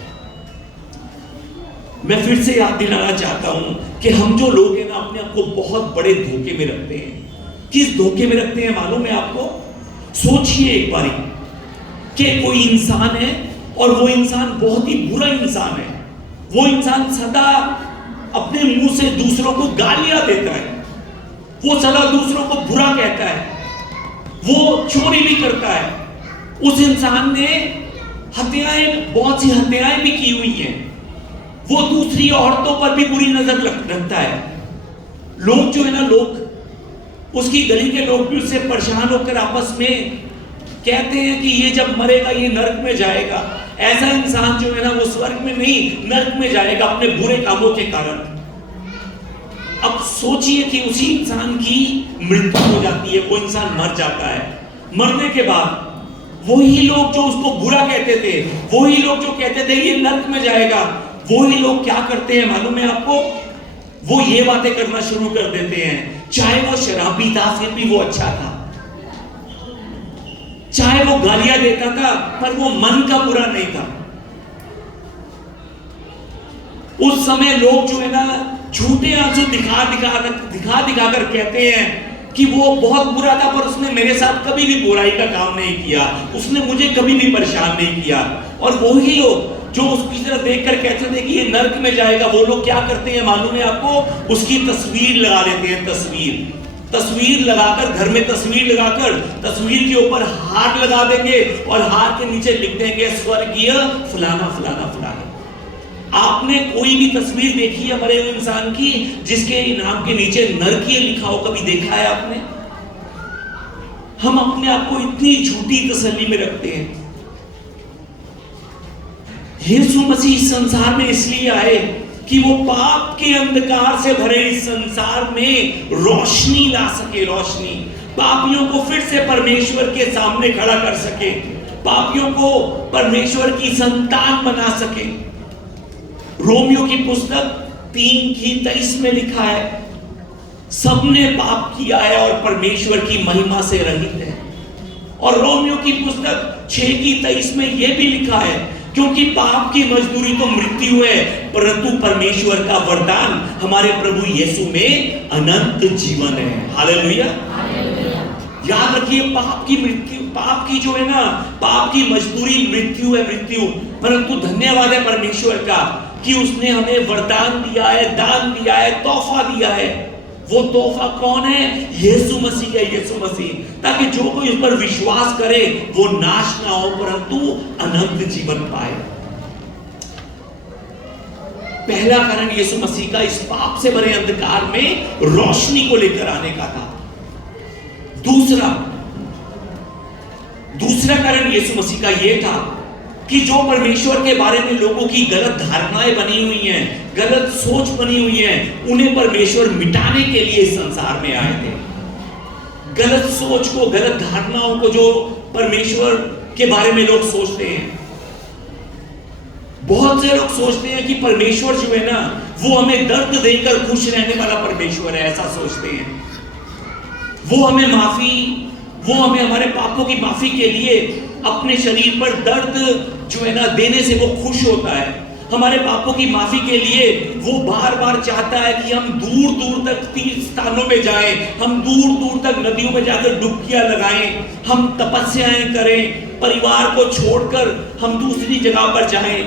मैं फिर से याद दिलाना चाहता हूं कि हम जो लोग हैं ना अपने आप को बहुत बड़े धोखे में रखते हैं। किस धोखे में रखते हैं मालूम है आपको? सोचिए एक बारी कि कोई इंसान है और वो इंसान बहुत ही बुरा इंसान है। वो इंसान सदा अपने मुंह से दूसरों को गालियां देता है, वो सदा दूसरों को बुरा कहता है, वो चोरी भी करता है। उस इंसान ने बहुत सी हत्याएं भी की हुई हैं। वो दूसरी औरतों पर भी बुरी नजर रखता है। लोग जो है ना, लोग उसकी गली के लोग भी उससे परेशान होकर आपस में कहते हैं कि ये जब मरेगा ये नरक में जाएगा। ऐसा इंसान जो है ना वो स्वर्ग में नहीं नरक में जाएगा अपने बुरे कामों के कारण। अब सोचिए कि उसी इंसान की मृत्यु हो जाती है, वो इंसान मर जाता है। मरने के बाद वही लोग जो उसको बुरा कहते थे, वही लोग जो कहते थे ये नरक में जाएगा, वही लोग क्या करते हैं मालूम है आपको? वो ये बातें करना शुरू कर देते हैं, चाहे वो शराबी था फिर भी वो अच्छा था, चाहे वो गालियां देता था पर वो मन का बुरा नहीं था। उस समय लोग जो है ना झूठे आंसू दिखा कर कहते हैं कि वो बहुत बुरा था पर उसने मेरे साथ कभी भी बुराई का काम नहीं किया, उसने मुझे कभी भी परेशान नहीं किया। और वही लोग जो उसकी तरफ देखकर कहते थे कि ये नरक में जाएगा, वो लोग क्या करते हैं मालूम है आपको? उसकी तस्वीर लगा लेते हैं। तस्वीर लगाकर, घर में तस्वीर लगाकर तस्वीर के ऊपर हार लगा देंगे और हार के नीचे लिख देंगे स्वर्गीय फलाना फलाना फलाना। आपने कोई भी तस्वीर देखी है मरे हुए इंसान की जिसके नाम के नीचे नरकीय लिखा हो? कभी देखा है आपने? हम अपने आप को इतनी झूठी तसल्ली में रखते हैं। यीशु मसीह इस संसार में इसलिए आए कि वो पाप के अंधकार से भरे इस संसार में रोशनी ला सके, रोशनी। पापियों को फिर से परमेश्वर के सामने खड़ा कर सके, पापियों को परमेश्वर की संतान बना सके। रोमियो की पुस्तक 3:23 में लिखा है, सबने पाप किया है और परमेश्वर की महिमा से रहित है। और रोमियो की पुस्तक 6:23 में यह भी लिखा है, क्योंकि पाप की मजदूरी तो मृत्यु है, परंतु परमेश्वर का वरदान हमारे प्रभु यीशु में अनंत जीवन है। हालेलुया। याद रखिए, पाप की मृत्यु, पाप की जो है ना, पाप की मजदूरी मृत्यु है, मृत्यु। परंतु धन्यवाद है परमेश्वर का कि उसने हमें वरदान दिया है, दान दिया है, तोहफा दिया है। वो तोहफा कौन है? यीशु मसीह है, यीशु मसीह, ताकि जो कोई उस पर विश्वास करे वो नाश ना हो परंतु अनंत जीवन पाए। पहला कारण यीशु मसीह का इस पाप से भरे अंधकार में रोशनी को लेकर आने का था। दूसरा कारण यीशु मसीह का यह था कि जो परमेश्वर के बारे में लोगों की गलत धारणाएं बनी हुई हैं, गलत सोच बनी हुई है, उन्हें परमेश्वर मिटाने के लिए इस संसार में आए थे। गलत सोच को, गलत धारणाओं को जो परमेश्वर के बारे में लोग सोचते हैं। बहुत से लोग सोचते हैं कि परमेश्वर जो है ना, वो हमें दर्द देकर खुश रहने वाला परमेश्वर है, ऐसा सोचते हैं। वो हमें हमारे पापों की माफी के लिए अपने शरीर पर दर्द जो है ना देने से वो खुश होता है। हमारे पापों की माफी के लिए वो बार बार चाहता है कि हम दूर दूर तक तीर्थ स्थानों में जाएं, हम दूर दूर तक नदियों में जाकर डुबकियां लगाएं, हम तपस्याएं करें, परिवार को छोड़कर हम दूसरी जगह पर जाएं।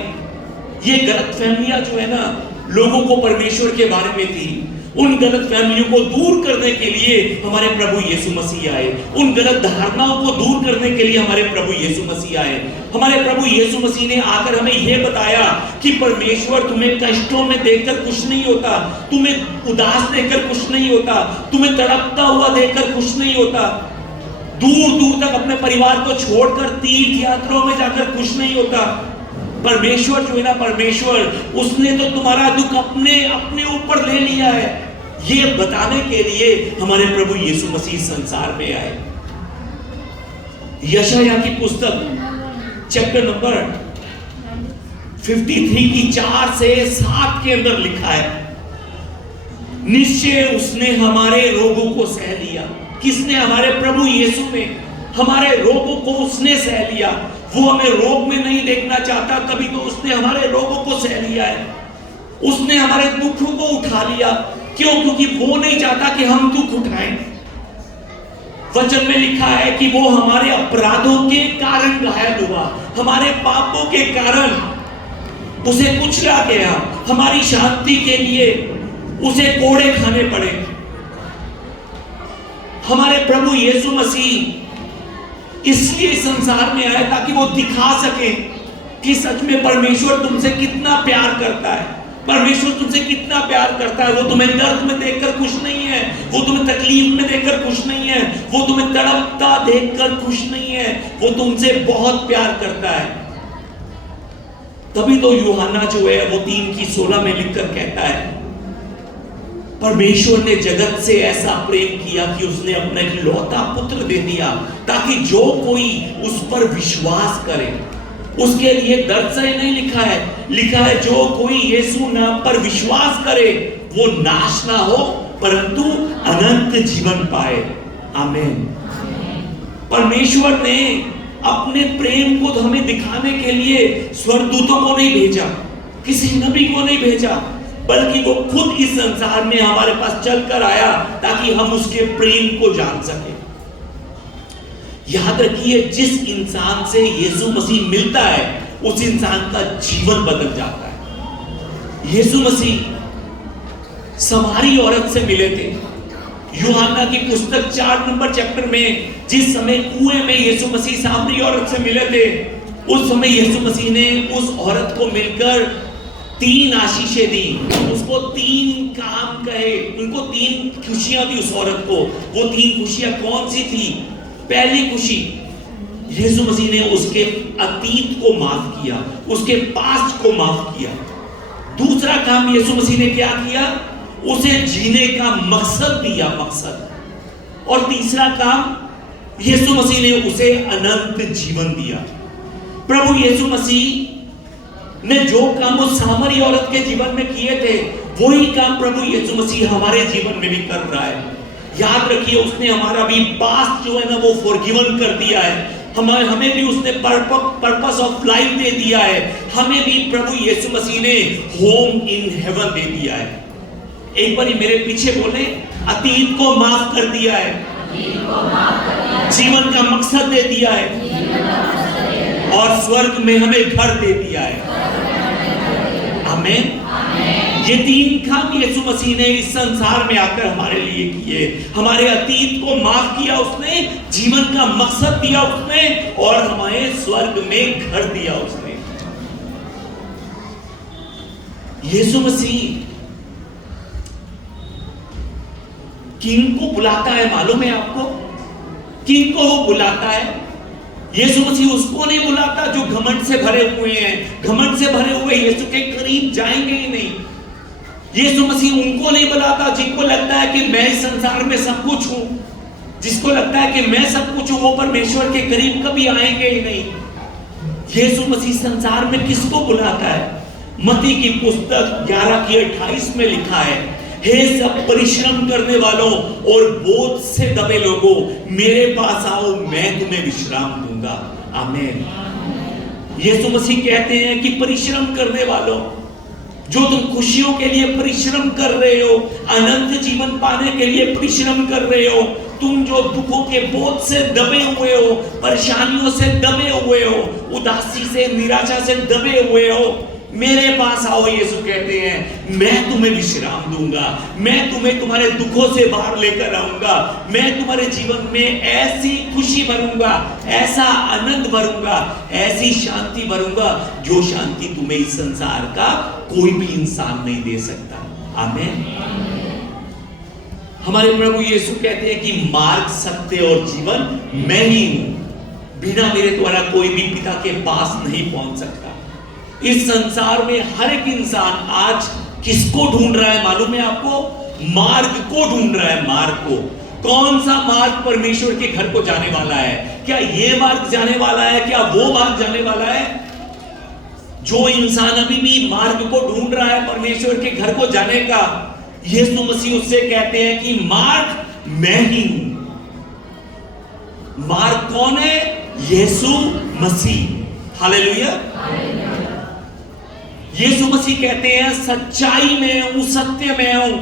ये गलत फहमियां जो है ना लोगों को परमेश्वर के बारे में थी, उन गलत फहमियों को दूर करने के लिए हमारे प्रभु यीशु मसीह आए। उन गलत धारणाओं को दूर करने के लिए हमारे प्रभु यीशु मसीह आए। हमारे प्रभु यीशु मसीह ने आकर हमें यह बताया कि परमेश्वर तुम्हें कष्टों में देखकर खुश नहीं होता, तुम्हें उदास देखकर खुश नहीं होता, तुम्हें तड़पता हुआ देखकर खुश नहीं होता, दूर दूर तक अपने परिवार को छोड़कर तीर्थ यात्राओं में जाकर खुश नहीं होता। परमेश्वर जो है ना, परमेश्वर उसने तो तुम्हारा दुख अपने ऊपर ले लिया है। ये बताने के लिए हमारे प्रभु यीशु मसीह संसार में आए। यशायाह की पुस्तक चैप्टर नंबर 53 की 4 से 7 के अंदर लिखा है, निश्चय उसने हमारे रोगों को सह लिया। किसने? हमारे प्रभु यीशु ने हमारे रोगों को उसने सह लिया। वो हमें रोग में नहीं देखना चाहता, तभी तो उसने हमारे रोगों को सह लिया है। उसने हमारे दुखों को उठा लिया। क्यों? क्योंकि वो नहीं चाहता कि हम दुख उठाएं। वचन में लिखा है कि वो हमारे अपराधों के कारण घायल हुआ, हमारे पापों के कारण उसे कुचला गया, हमारी शांति के लिए उसे कोड़े खाने पड़े। हमारे प्रभु यीशु मसीह इसलिए संसार में आए ताकि वो दिखा सके कि सच में परमेश्वर तुमसे कितना प्यार करता है। परमेश्वर तुमसे कितना प्यार करता है। वो तुम्हें दर्द में देखकर खुश नहीं है, वो तुम्हें तकलीफ में देखकर खुश नहीं है, वो तुम्हें तड़पता देखकर खुश नहीं है, वो तुमसे बहुत प्यार करता है। तभी तो यूहन्ना जो है वो 3:16 में लिखकर कहता है, परमेश्वर ने जगत से ऐसा प्रेम किया कि उसने अपना इकलौता पुत्र दे दिया ताकि जो कोई उस पर विश्वास करे, उसके लिए दर्द से नहीं लिखा है जो कोई यीशु नाम पर विश्वास करे वो नाश ना हो परंतु अनंत जीवन पाए। आमीन। परमेश्वर ने अपने प्रेम को हमें दिखाने के लिए स्वर्गदूतों को नहीं भेजा, किसी नबी को नहीं भेजा, बल्कि वो खुद इस संसार में हमारे पास चलकर आया ताकि हम उसके प्रेम को जान सके। याद रखिए, जिस इंसान से यीशु मसीह मिलता है उस इंसान का जीवन बदल जाता है। यीशु मसीह समारी औरत से मिले थे। यूहन्ना की पुस्तक 4 नंबर चैप्टर में जिस समय कुएं में यीशु मसीह सामरी औरत से मिले थे, उस समय यीशु मसीह ने उस औरत को मिलकर 3 आशीषें दी, उसको 3 काम कहे, उनको 3 खुशियां दी उस औरत को। वो 3 खुशियां कौन सी थी? पहली खुशी, यीशु मसीह ने उसके अतीत को माफ किया, उसके पास्ट को माफ किया। दूसरा काम यीशु मसीह ने क्या किया? उसे जीने का मकसद दिया, मकसद। और तीसरा काम यीशु मसीह ने उसे अनंत जीवन दिया। प्रभु यीशु मसीह ने जो काम उस सामरी औरत के जीवन में किए थे वही काम प्रभु यीशु मसीह हमारे जीवन में भी कर रहा है। याद रखिए, उसने हमारा भी पास्ट जो है ना वो फॉरगिवन कर दिया है। हमें भी उसने पर्पस ऑफ लाइफ दे दिया है। हमें भी प्रभु यीशु मसीह ने होम इन हेवन दे दिया है। एक बार मेरे पीछे बोले, अतीत को माफ कर दिया है, जीवन का मकसद दे दिया है और स्वर्ग में हमें घर दे दिया है। आमीन। आमीन। ये 3 काम यीशु मसीह ने इस संसार में आकर हमारे लिए किए। हमारे अतीत को माफ किया उसने, जीवन का मकसद दिया उसने, और हमें स्वर्ग में घर दिया उसने। यीशु मसीह किन को बुलाता है मालूम है आपको? किन को वो बुलाता है? यीशु मसीह उसको नहीं बुलाता जो घमंड से भरे हुए हैं। घमंड से भरे हुए यीशु के करीब जाएंगे ही नहीं। यीशु मसीह उनको नहीं बुलाता जिनको लगता है कि मैं इस संसार में सब कुछ हूं, जिसको लगता है कि मैं सब कुछ हूं, वो परमेश्वर के करीब कभी आएंगे ही नहीं। यीशु मसीह संसार में किसको बुलाता है? मत्ती की पुस्तक 11:28 में लिखा है, हे सब परिश्रम करने वालों और बोझ से दबे लोगों, मेरे पास आओ, मैं तुम्हें विश्राम दूंगा। आमीन। यीशु मसीह कहते हैं कि परिश्रम करने वालों, जो तुम खुशियों के लिए परिश्रम कर रहे हो, अनंत जीवन पाने के लिए परिश्रम कर रहे हो, तुम जो दुखों के बोझ से दबे हुए हो, परेशानियों से दबे हुए हो, उदासी से, निराशा से दबे हुए हो, मेरे पास आओ। यीशु कहते हैं मैं तुम्हें विश्राम दूंगा, मैं तुम्हें तुम्हारे दुखों से बाहर लेकर आऊंगा, मैं तुम्हारे जीवन में ऐसी खुशी भरूंगा, ऐसा आनंद भरूंगा, ऐसी शांति भरूंगा जो शांति तुम्हें इस संसार का कोई भी इंसान नहीं दे सकता। आमीन। हमारे प्रभु यीशु कहते हैं कि मार्ग, सत्य और जीवन मैं ही हूं, बिना मेरे द्वारा कोई भी पिता के पास नहीं पहुंच सकता। इस संसार में हर एक इंसान आज किसको ढूंढ रहा है मालूम है आपको? मार्ग को ढूंढ रहा है। मार्ग को, कौन सा मार्ग परमेश्वर के घर को जाने वाला है? क्या ये मार्ग जाने वाला है? क्या वो मार्ग जाने वाला है? जो इंसान अभी भी मार्ग को ढूंढ रहा है परमेश्वर के घर को जाने का, यीशु मसीह उससे कहते हैं कि मार्ग मैं ही हूं। मार्ग कौन है? यीशु मसीह। हालेलुया। यीशु मसीह कहते हैं सच्चाई में हूं, सत्य में हूं।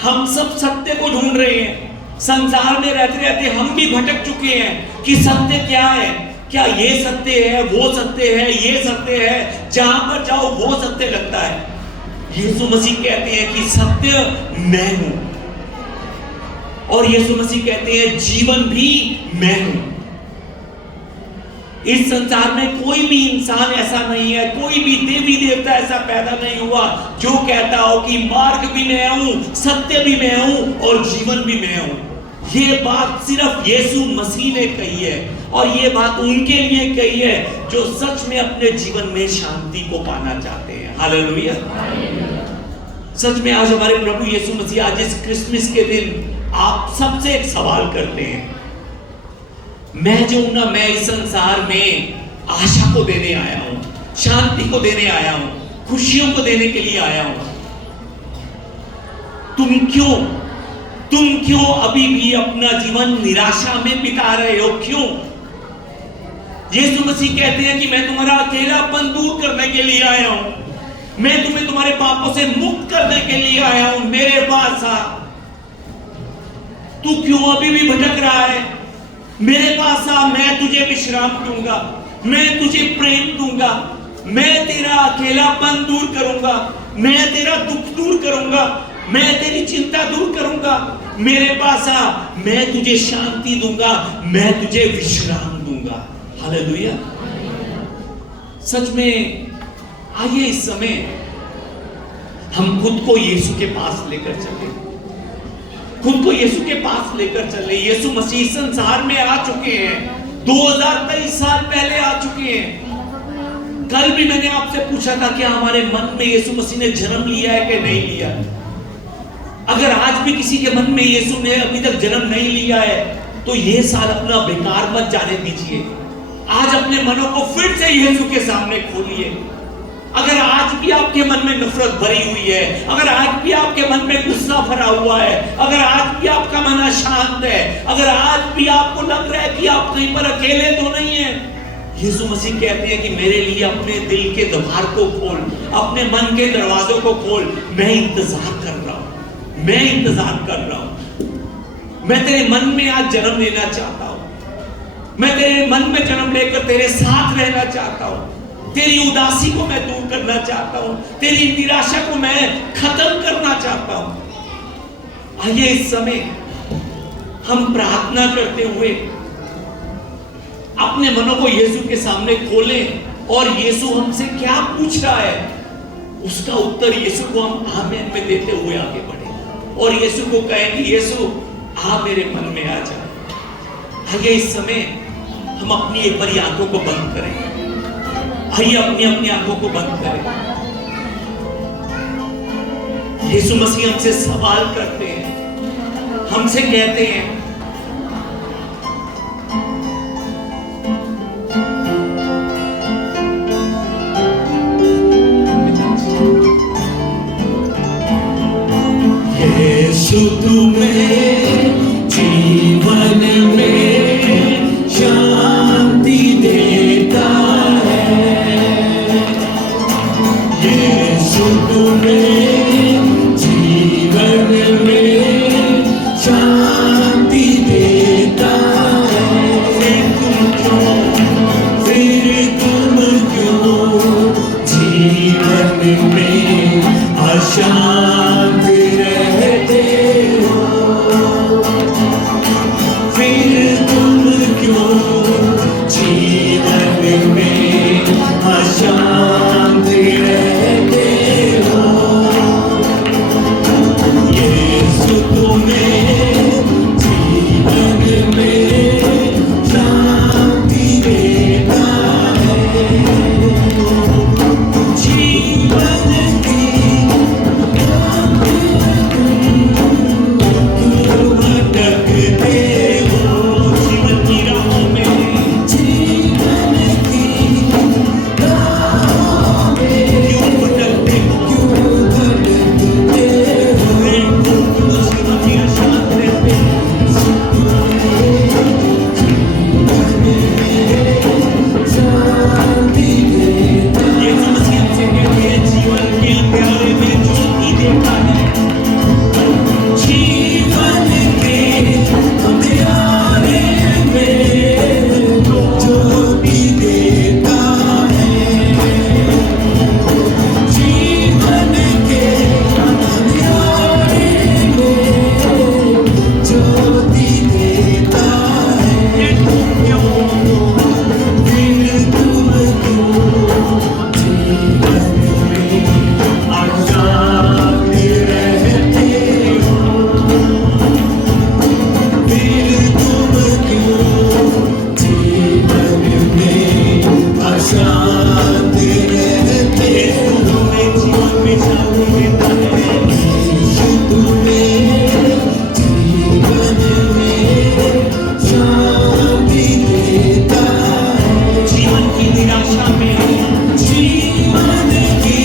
हम सब सत्य को ढूंढ रहे हैं। संसार में रहते रहते हम भी भटक चुके हैं कि सत्य क्या है, क्या ये सत्य है, वो सत्य है, ये सत्य है, जहां पर जाओ वो सत्य लगता है। यीशु मसीह कहते हैं कि सत्य मैं हूं, और यीशु मसीह कहते हैं जीवन भी मैं हूं। इस संसार में कोई भी इंसान ऐसा नहीं है, कोई भी देवी देवता ऐसा पैदा नहीं हुआ जो कहता हो कि मार्ग भी मैं हूं, सत्य भी मैं हूं और जीवन भी मैं हूं। ये बात सिर्फ यीशु मसीह ने कही है, और ये बात उनके लिए कही है जो सच में अपने जीवन में शांति को पाना चाहते हैं। हालेलुया। सच में आज हमारे प्रभु यीशु मसीह आज इस क्रिसमस के दिन आप सबसे एक सवाल करते हैं, मैं जो हूं ना, मैं इस संसार में आशा को देने आया हूं, शांति को देने आया हूं, खुशियों को देने के लिए आया हूं। तुम क्यों अभी भी अपना जीवन निराशा में बिता रहे हो? क्यों? यीशु मसीह कहते हैं कि मैं तुम्हारा अकेलापन दूर करने के लिए आया हूं, मैं तुम्हें तुम्हारे पापों से मुक्त करने के लिए आया हूं, मेरे पास आ। तू क्यों अभी भी भटक रहा है? मेरे पास आ, मैं तुझे विश्राम दूंगा, मैं तुझे प्रेम दूंगा, मैं तेरा अकेलापन दूर करूंगा, मैं तेरा दुख दूर करूंगा, मैं तेरी चिंता दूर करूंगा। मेरे पास आ, मैं तुझे शांति दूंगा, मैं तुझे विश्राम दूंगा। हालेलुया। सच में आइए इस समय हम खुद को यीशु के पास लेकर चले, खुद को यीशु के पास लेकर चले। यीशु मसीह संसार में आ चुके हैं, 2023 साल पहले आ चुके हैं। कल भी मैंने आपसे पूछा था कि हमारे मन में यीशु मसीह ने जन्म लिया है कि नहीं लिया। अगर आज भी किसी के मन में यीशु ने अभी तक जन्म नहीं लिया है तो ये साल अपना बेकार मत जाने दीजिए। आज अपने मनों को फिर से यीशु के सामने खोलिए। अगर आज भी आपके मन में नफरत भरी हुई है, अगर आज भी आपके मन में गुस्सा भरा हुआ है, अगर आज भी आपका मन अशांत है, अगर आज भी आपको लग रहा है कि आप कहीं पर अकेले तो नहीं है, यीशु मसीह कहते हैं कि मेरे लिए अपने दिल के द्वार को खोल, अपने मन के दरवाजों को खोल। मैं इंतजार कर रहा हूं, मैं इंतजार कर रहा हूं। मैं तेरे मन में आज जन्म लेना चाहता हूं, मैं तेरे मन में जन्म लेकर तेरे साथ रहना चाहता हूं। तेरी उदासी को मैं दूर करना चाहता हूं, तेरी निराशा को मैं खत्म करना चाहता हूं। आइए इस समय हम प्रार्थना करते हुए अपने मनों को यीशु के सामने खोलें और यीशु हमसे क्या पूछ रहा है उसका उत्तर यीशु को हम आमीन में देते हुए आगे बढ़े और यीशु को कहें कि यीशु आ मेरे मन में आ जा। आइए इस समय हम अपनी एक बारी आंखों को बंद करें। आइए अपनी आंखों को बंद करें। यीशु मसीह हमसे सवाल करते हैं, हमसे कहते हैं यीशु तुम्हें जीवन में शांति देता है। यीशु तुम्हें जीवन में शांति देता है। फिर तुम क्यों जीवन में अशांत रहते हो? फिर तुम क्यों जीवन में अशांत रहते हो? यीशु तुम्हें जीवन में शांति देता है। जीवन की भटकते हो जीवन की राहों में, जीवन की राहों में क्यों भटकते हो? जीवन की शांत रहते हो। यीशु मसीह हमसे कहते हैं जीवन के अंधेरे में ज्योति देता है। जीवन के अंधेरे में ज्योति देता है। जीवन के अंधेरे में ज्योति देता है। फिर तुम क्यों जीवन में अशांत रहते हो? फिर तुम क्यों जीवन में अशांत रहते हो? जीवन में शांति देता है। यीशु तुम्हें जीवन में शांति देता है। जीवन की निराशा में, जीवन की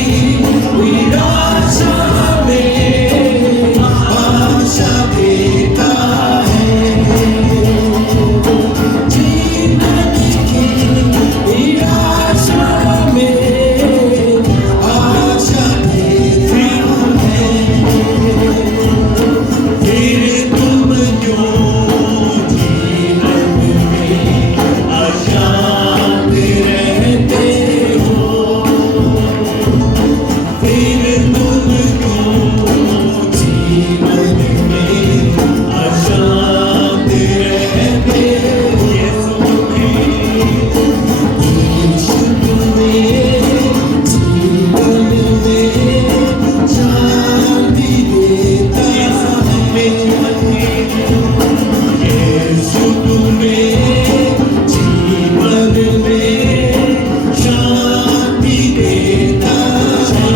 निराशा में आशा देता है। जीवन की निराशा में आशा देता है। फिर तुम क्यों जीवन में अशांत रहते हो? फिर तुम क्यों जीवन में अशांत रहते हो? यीशु तुम्हें जीवन में शांति देता है। यीशु तुम्हें जीवन में शांति देता है।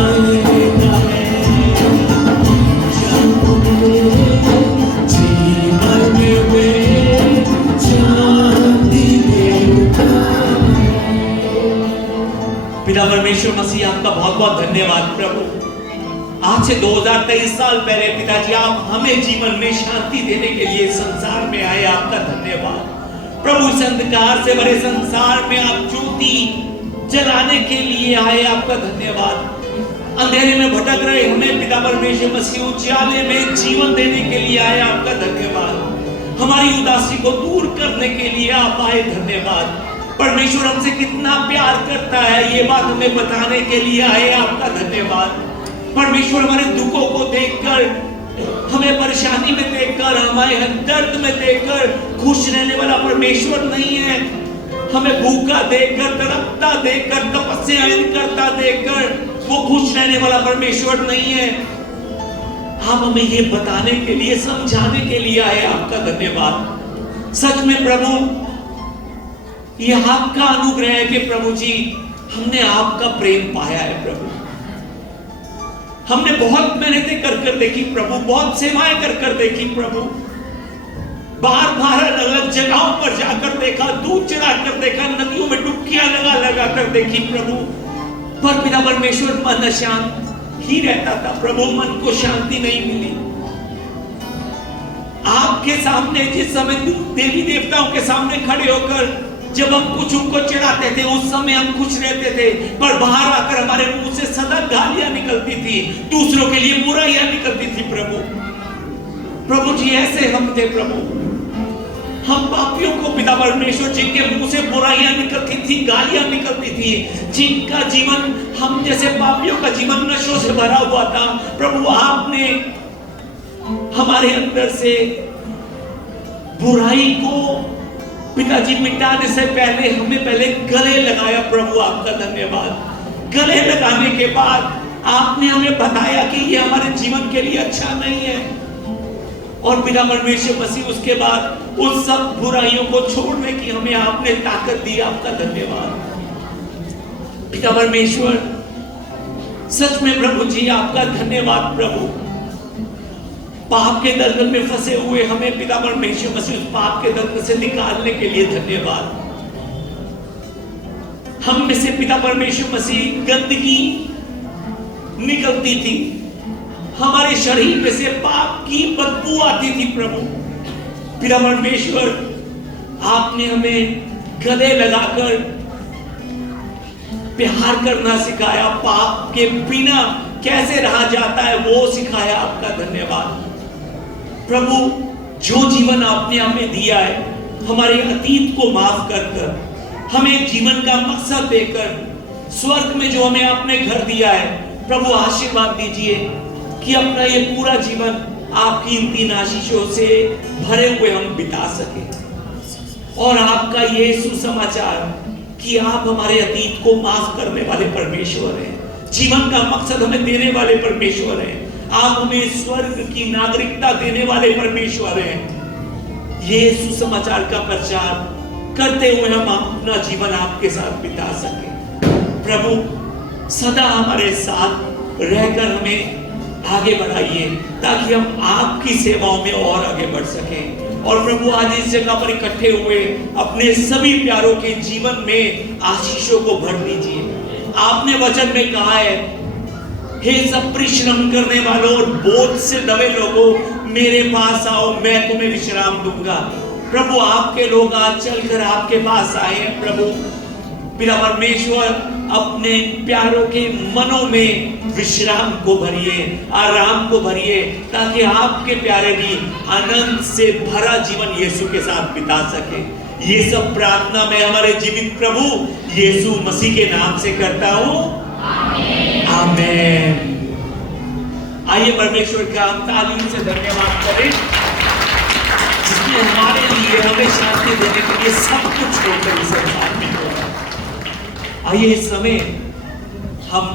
जीवन में शांति देता है। पिता परमेश्वर मसीह आपका बहुत बहुत धन्यवाद प्रभु। आज से 2023 साल पहले पिताजी आप हमें जीवन में शांति देने के लिए संसार में आए, आपका धन्यवाद प्रभु। इस अंधकार से भरे संसार में आप ज्योति जलाने के लिए आए, आपका धन्यवाद। अंधेरे में भटक रहे हमें पिता परमेश्वर मसीह उजाले में जीवन देने के लिए आए, आपका धन्यवाद। हमारी उदासी को दूर करने के लिए आप आए, धन्यवाद परमेश्वर हमसे कितना प्यार करता है, ये बात हमें बताने के लिए आए। आपका धन्यवाद। परमेश्वर हमारे दुखों को देखकर, हमें परेशानी में देखकर, हमारे दर्द में देखकर खुश रहने वाला परमेश्वर नहीं है। हमें भूखा देखकर, तड़पता देखकर, तपस्याएं करता देखकर वो खुश रहने वाला परमेश्वर नहीं है। आप हमें ये बताने के लिए, समझाने के लिए आए। आपका धन्यवाद। सच में प्रभु, ये आपका अनुग्रह है कि प्रभु जी हमने आपका प्रेम पाया है। प्रभु हमने बहुत मेहनतें कर कर देखी प्रभु, बहुत सेवाएं कर कर देखी प्रभु, बार बार अलग अलग जगहों पर जाकर देखा, दूध चढ़ा कर देखा, नदियों में डुबकियां लगा लगा कर देखी प्रभु, पर पिता परमेश्वर मन अशांत ही रहता था प्रभु, मन को शांति नहीं मिली। आपके सामने जिस समय देवी देवताओं के सामने खड़े होकर जब हम कुछ उनको चढ़ाते थे उस समय हम खुश रहते थे, पर बाहर आकर हमारे मुंह से सदा गालियां निकलती थी, दूसरों के लिए बुराइयां निकलती थी प्रभु। प्रभु जी ऐसे हम थे प्रभु, हम पापियों को पिता परमेश्वर जिनके मुंह से बुराइयां निकलती थी, गालियां निकलती थी, जिनका जीवन हम जैसे पापियों का जीवन नशों से भरा हुआ था, प्रभु आपने हमारे अंदर से बुराई को पिताजी मिटाने से पहले हमें पहले गले लगाया प्रभु। आपका धन्यवाद। गले लगाने के बाद आपने हमें बताया कि ये हमारे जीवन के लिए अच्छा नहीं है, और पिता परमेश्वर मसीह उसके बाद उस सब बुराइयों को छोड़ने की हमें आपने ताकत दी। आपका धन्यवाद पिता परमेश्वर। सच में प्रभु जी आपका धन्यवाद प्रभु। पाप के दलदल में फंसे हुए हमें पिता परमेश्वर मसीह उस पाप के दलदल से निकालने के लिए धन्यवाद। हम में से पिता परमेश्वर मसीह गंदगी निकलती थी, हमारे शरीर में से पाप की बदबू आती थी प्रभु। पिता परमेश्वर आपने हमें गले लगाकर प्यार करना सिखाया, पाप के बिना कैसे रहा जाता है वो सिखाया। आपका धन्यवाद प्रभु। जो जीवन आपने हमें दिया है, हमारे अतीत को माफ कर कर हमें जीवन का मकसद देकर स्वर्ग में जो हमें आपने घर दिया है प्रभु, आशीर्वाद दीजिए कि अपना ये पूरा जीवन आपकी इन 3 आशीषों से भरे हुए हम बिता सके, और आपका ये सुसमाचार कि आप हमारे अतीत को माफ करने वाले परमेश्वर हैं, जीवन का मकसद हमें देने वाले परमेश्वर हैं, आप हमें स्वर्ग की नागरिकता देने वाले परमेश्वर हैं। ये सुसमाचार का प्रचार करते हुए हम अपना जीवन आपके साथ बिता सके प्रभु। सदा हमारे साथ रहकर हमें आगे बढ़ाइए ताकि हम आपकी सेवाओं में और आगे बढ़ सकें। और प्रभु आज इस जगह पर इकट्ठे हुए अपने सभी प्यारों के जीवन में आशीषों को भर दीजिए। आपने वचन में कहा है, हे सब परिश्रम करने वालों और बोझ से दबे लोगों, मेरे पास आओ, मैं तुम्हें विश्राम दूंगा। प्रभु आपके लोग आज चलकर आपके पास आए हैं प्रभु। पिता परमेश्वर अपने प्यारों के मनों में विश्राम को भरिए, आराम को भरिए, ताकि आपके प्यारे भी आनंद से भरा जीवन यीशु के साथ बिता सके। ये सब प्रार्थना मैं हमारे जीवित प्रभु यीशु मसीह के नाम से करता हूं, आमीन। आइए परमेश्वर का हम तालीम से धन्यवाद करें, जिसने हमारे लिए हमें शांति देने के लिए सब कुछ छोड़कर इस संसार में छोड़ा। आइए इस समय हम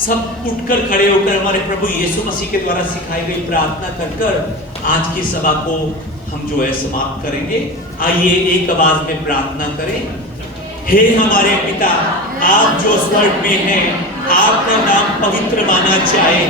सब उठकर खड़े होकर हमारे प्रभु यीशु मसीह के द्वारा सिखाई गई प्रार्थना कर आज की सभा को हम जो है समाप्त करेंगे। आइए एक आवाज में प्रार्थना करें। हे हमारे पिता, आप जो स्वर्ग में हैं, आपका नाम पवित्र माना जाए,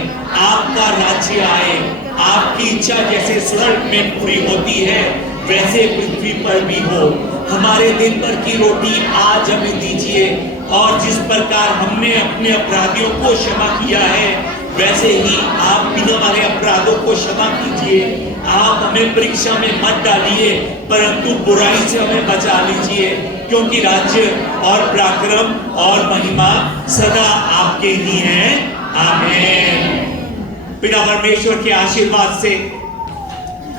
आपका राज्य आए, आपकी इच्छा जैसे स्वर्ग में पूरी होती है वैसे पृथ्वी पर भी हो। हमारे दिन भर की रोटी आज हमें दीजिए, और जिस प्रकार हमने अपने अपराधियों को क्षमा किया है वैसे ही आप भी हमारे अपराधों को क्षमा कीजिए। आप हमें परीक्षा में मत डालिए, परंतु बुराई से हमें बचा लीजिए, क्योंकि राज्य और पराक्रम और महिमा सदा आपके ही हैं, आमीन। पिता परमेश्वर के आशीर्वाद से,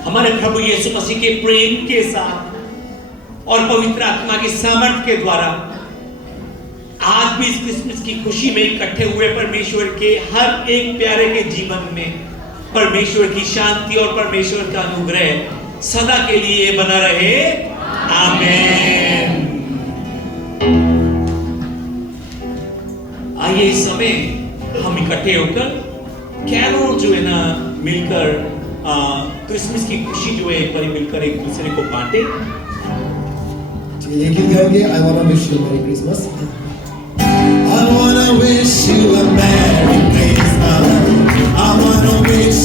हमारे प्रभु यीशु मसीह के प्रेम के साथ और पवित्र आत्मा की सामर्थ के द्वारा आज भी इस क्रिसमस की खुशी में इकट्ठे हुए परमेश्वर के हर एक प्यारे के जीवन में परमेश्वर की शांति और परमेश्वर का अनुग्रह सदा के लिए बना रहे। आमीन। आइए इस समय हम इकट्ठे होकर कैरोल जो है ना मिलकर क्रिसमस की खुशी जो है एक बार मिलकर एक दूसरे को बांटे। ये गीत गाएंगे, I wanna wish you Merry Christmas. I wanna wish you a Merry Christmas. I wanna wish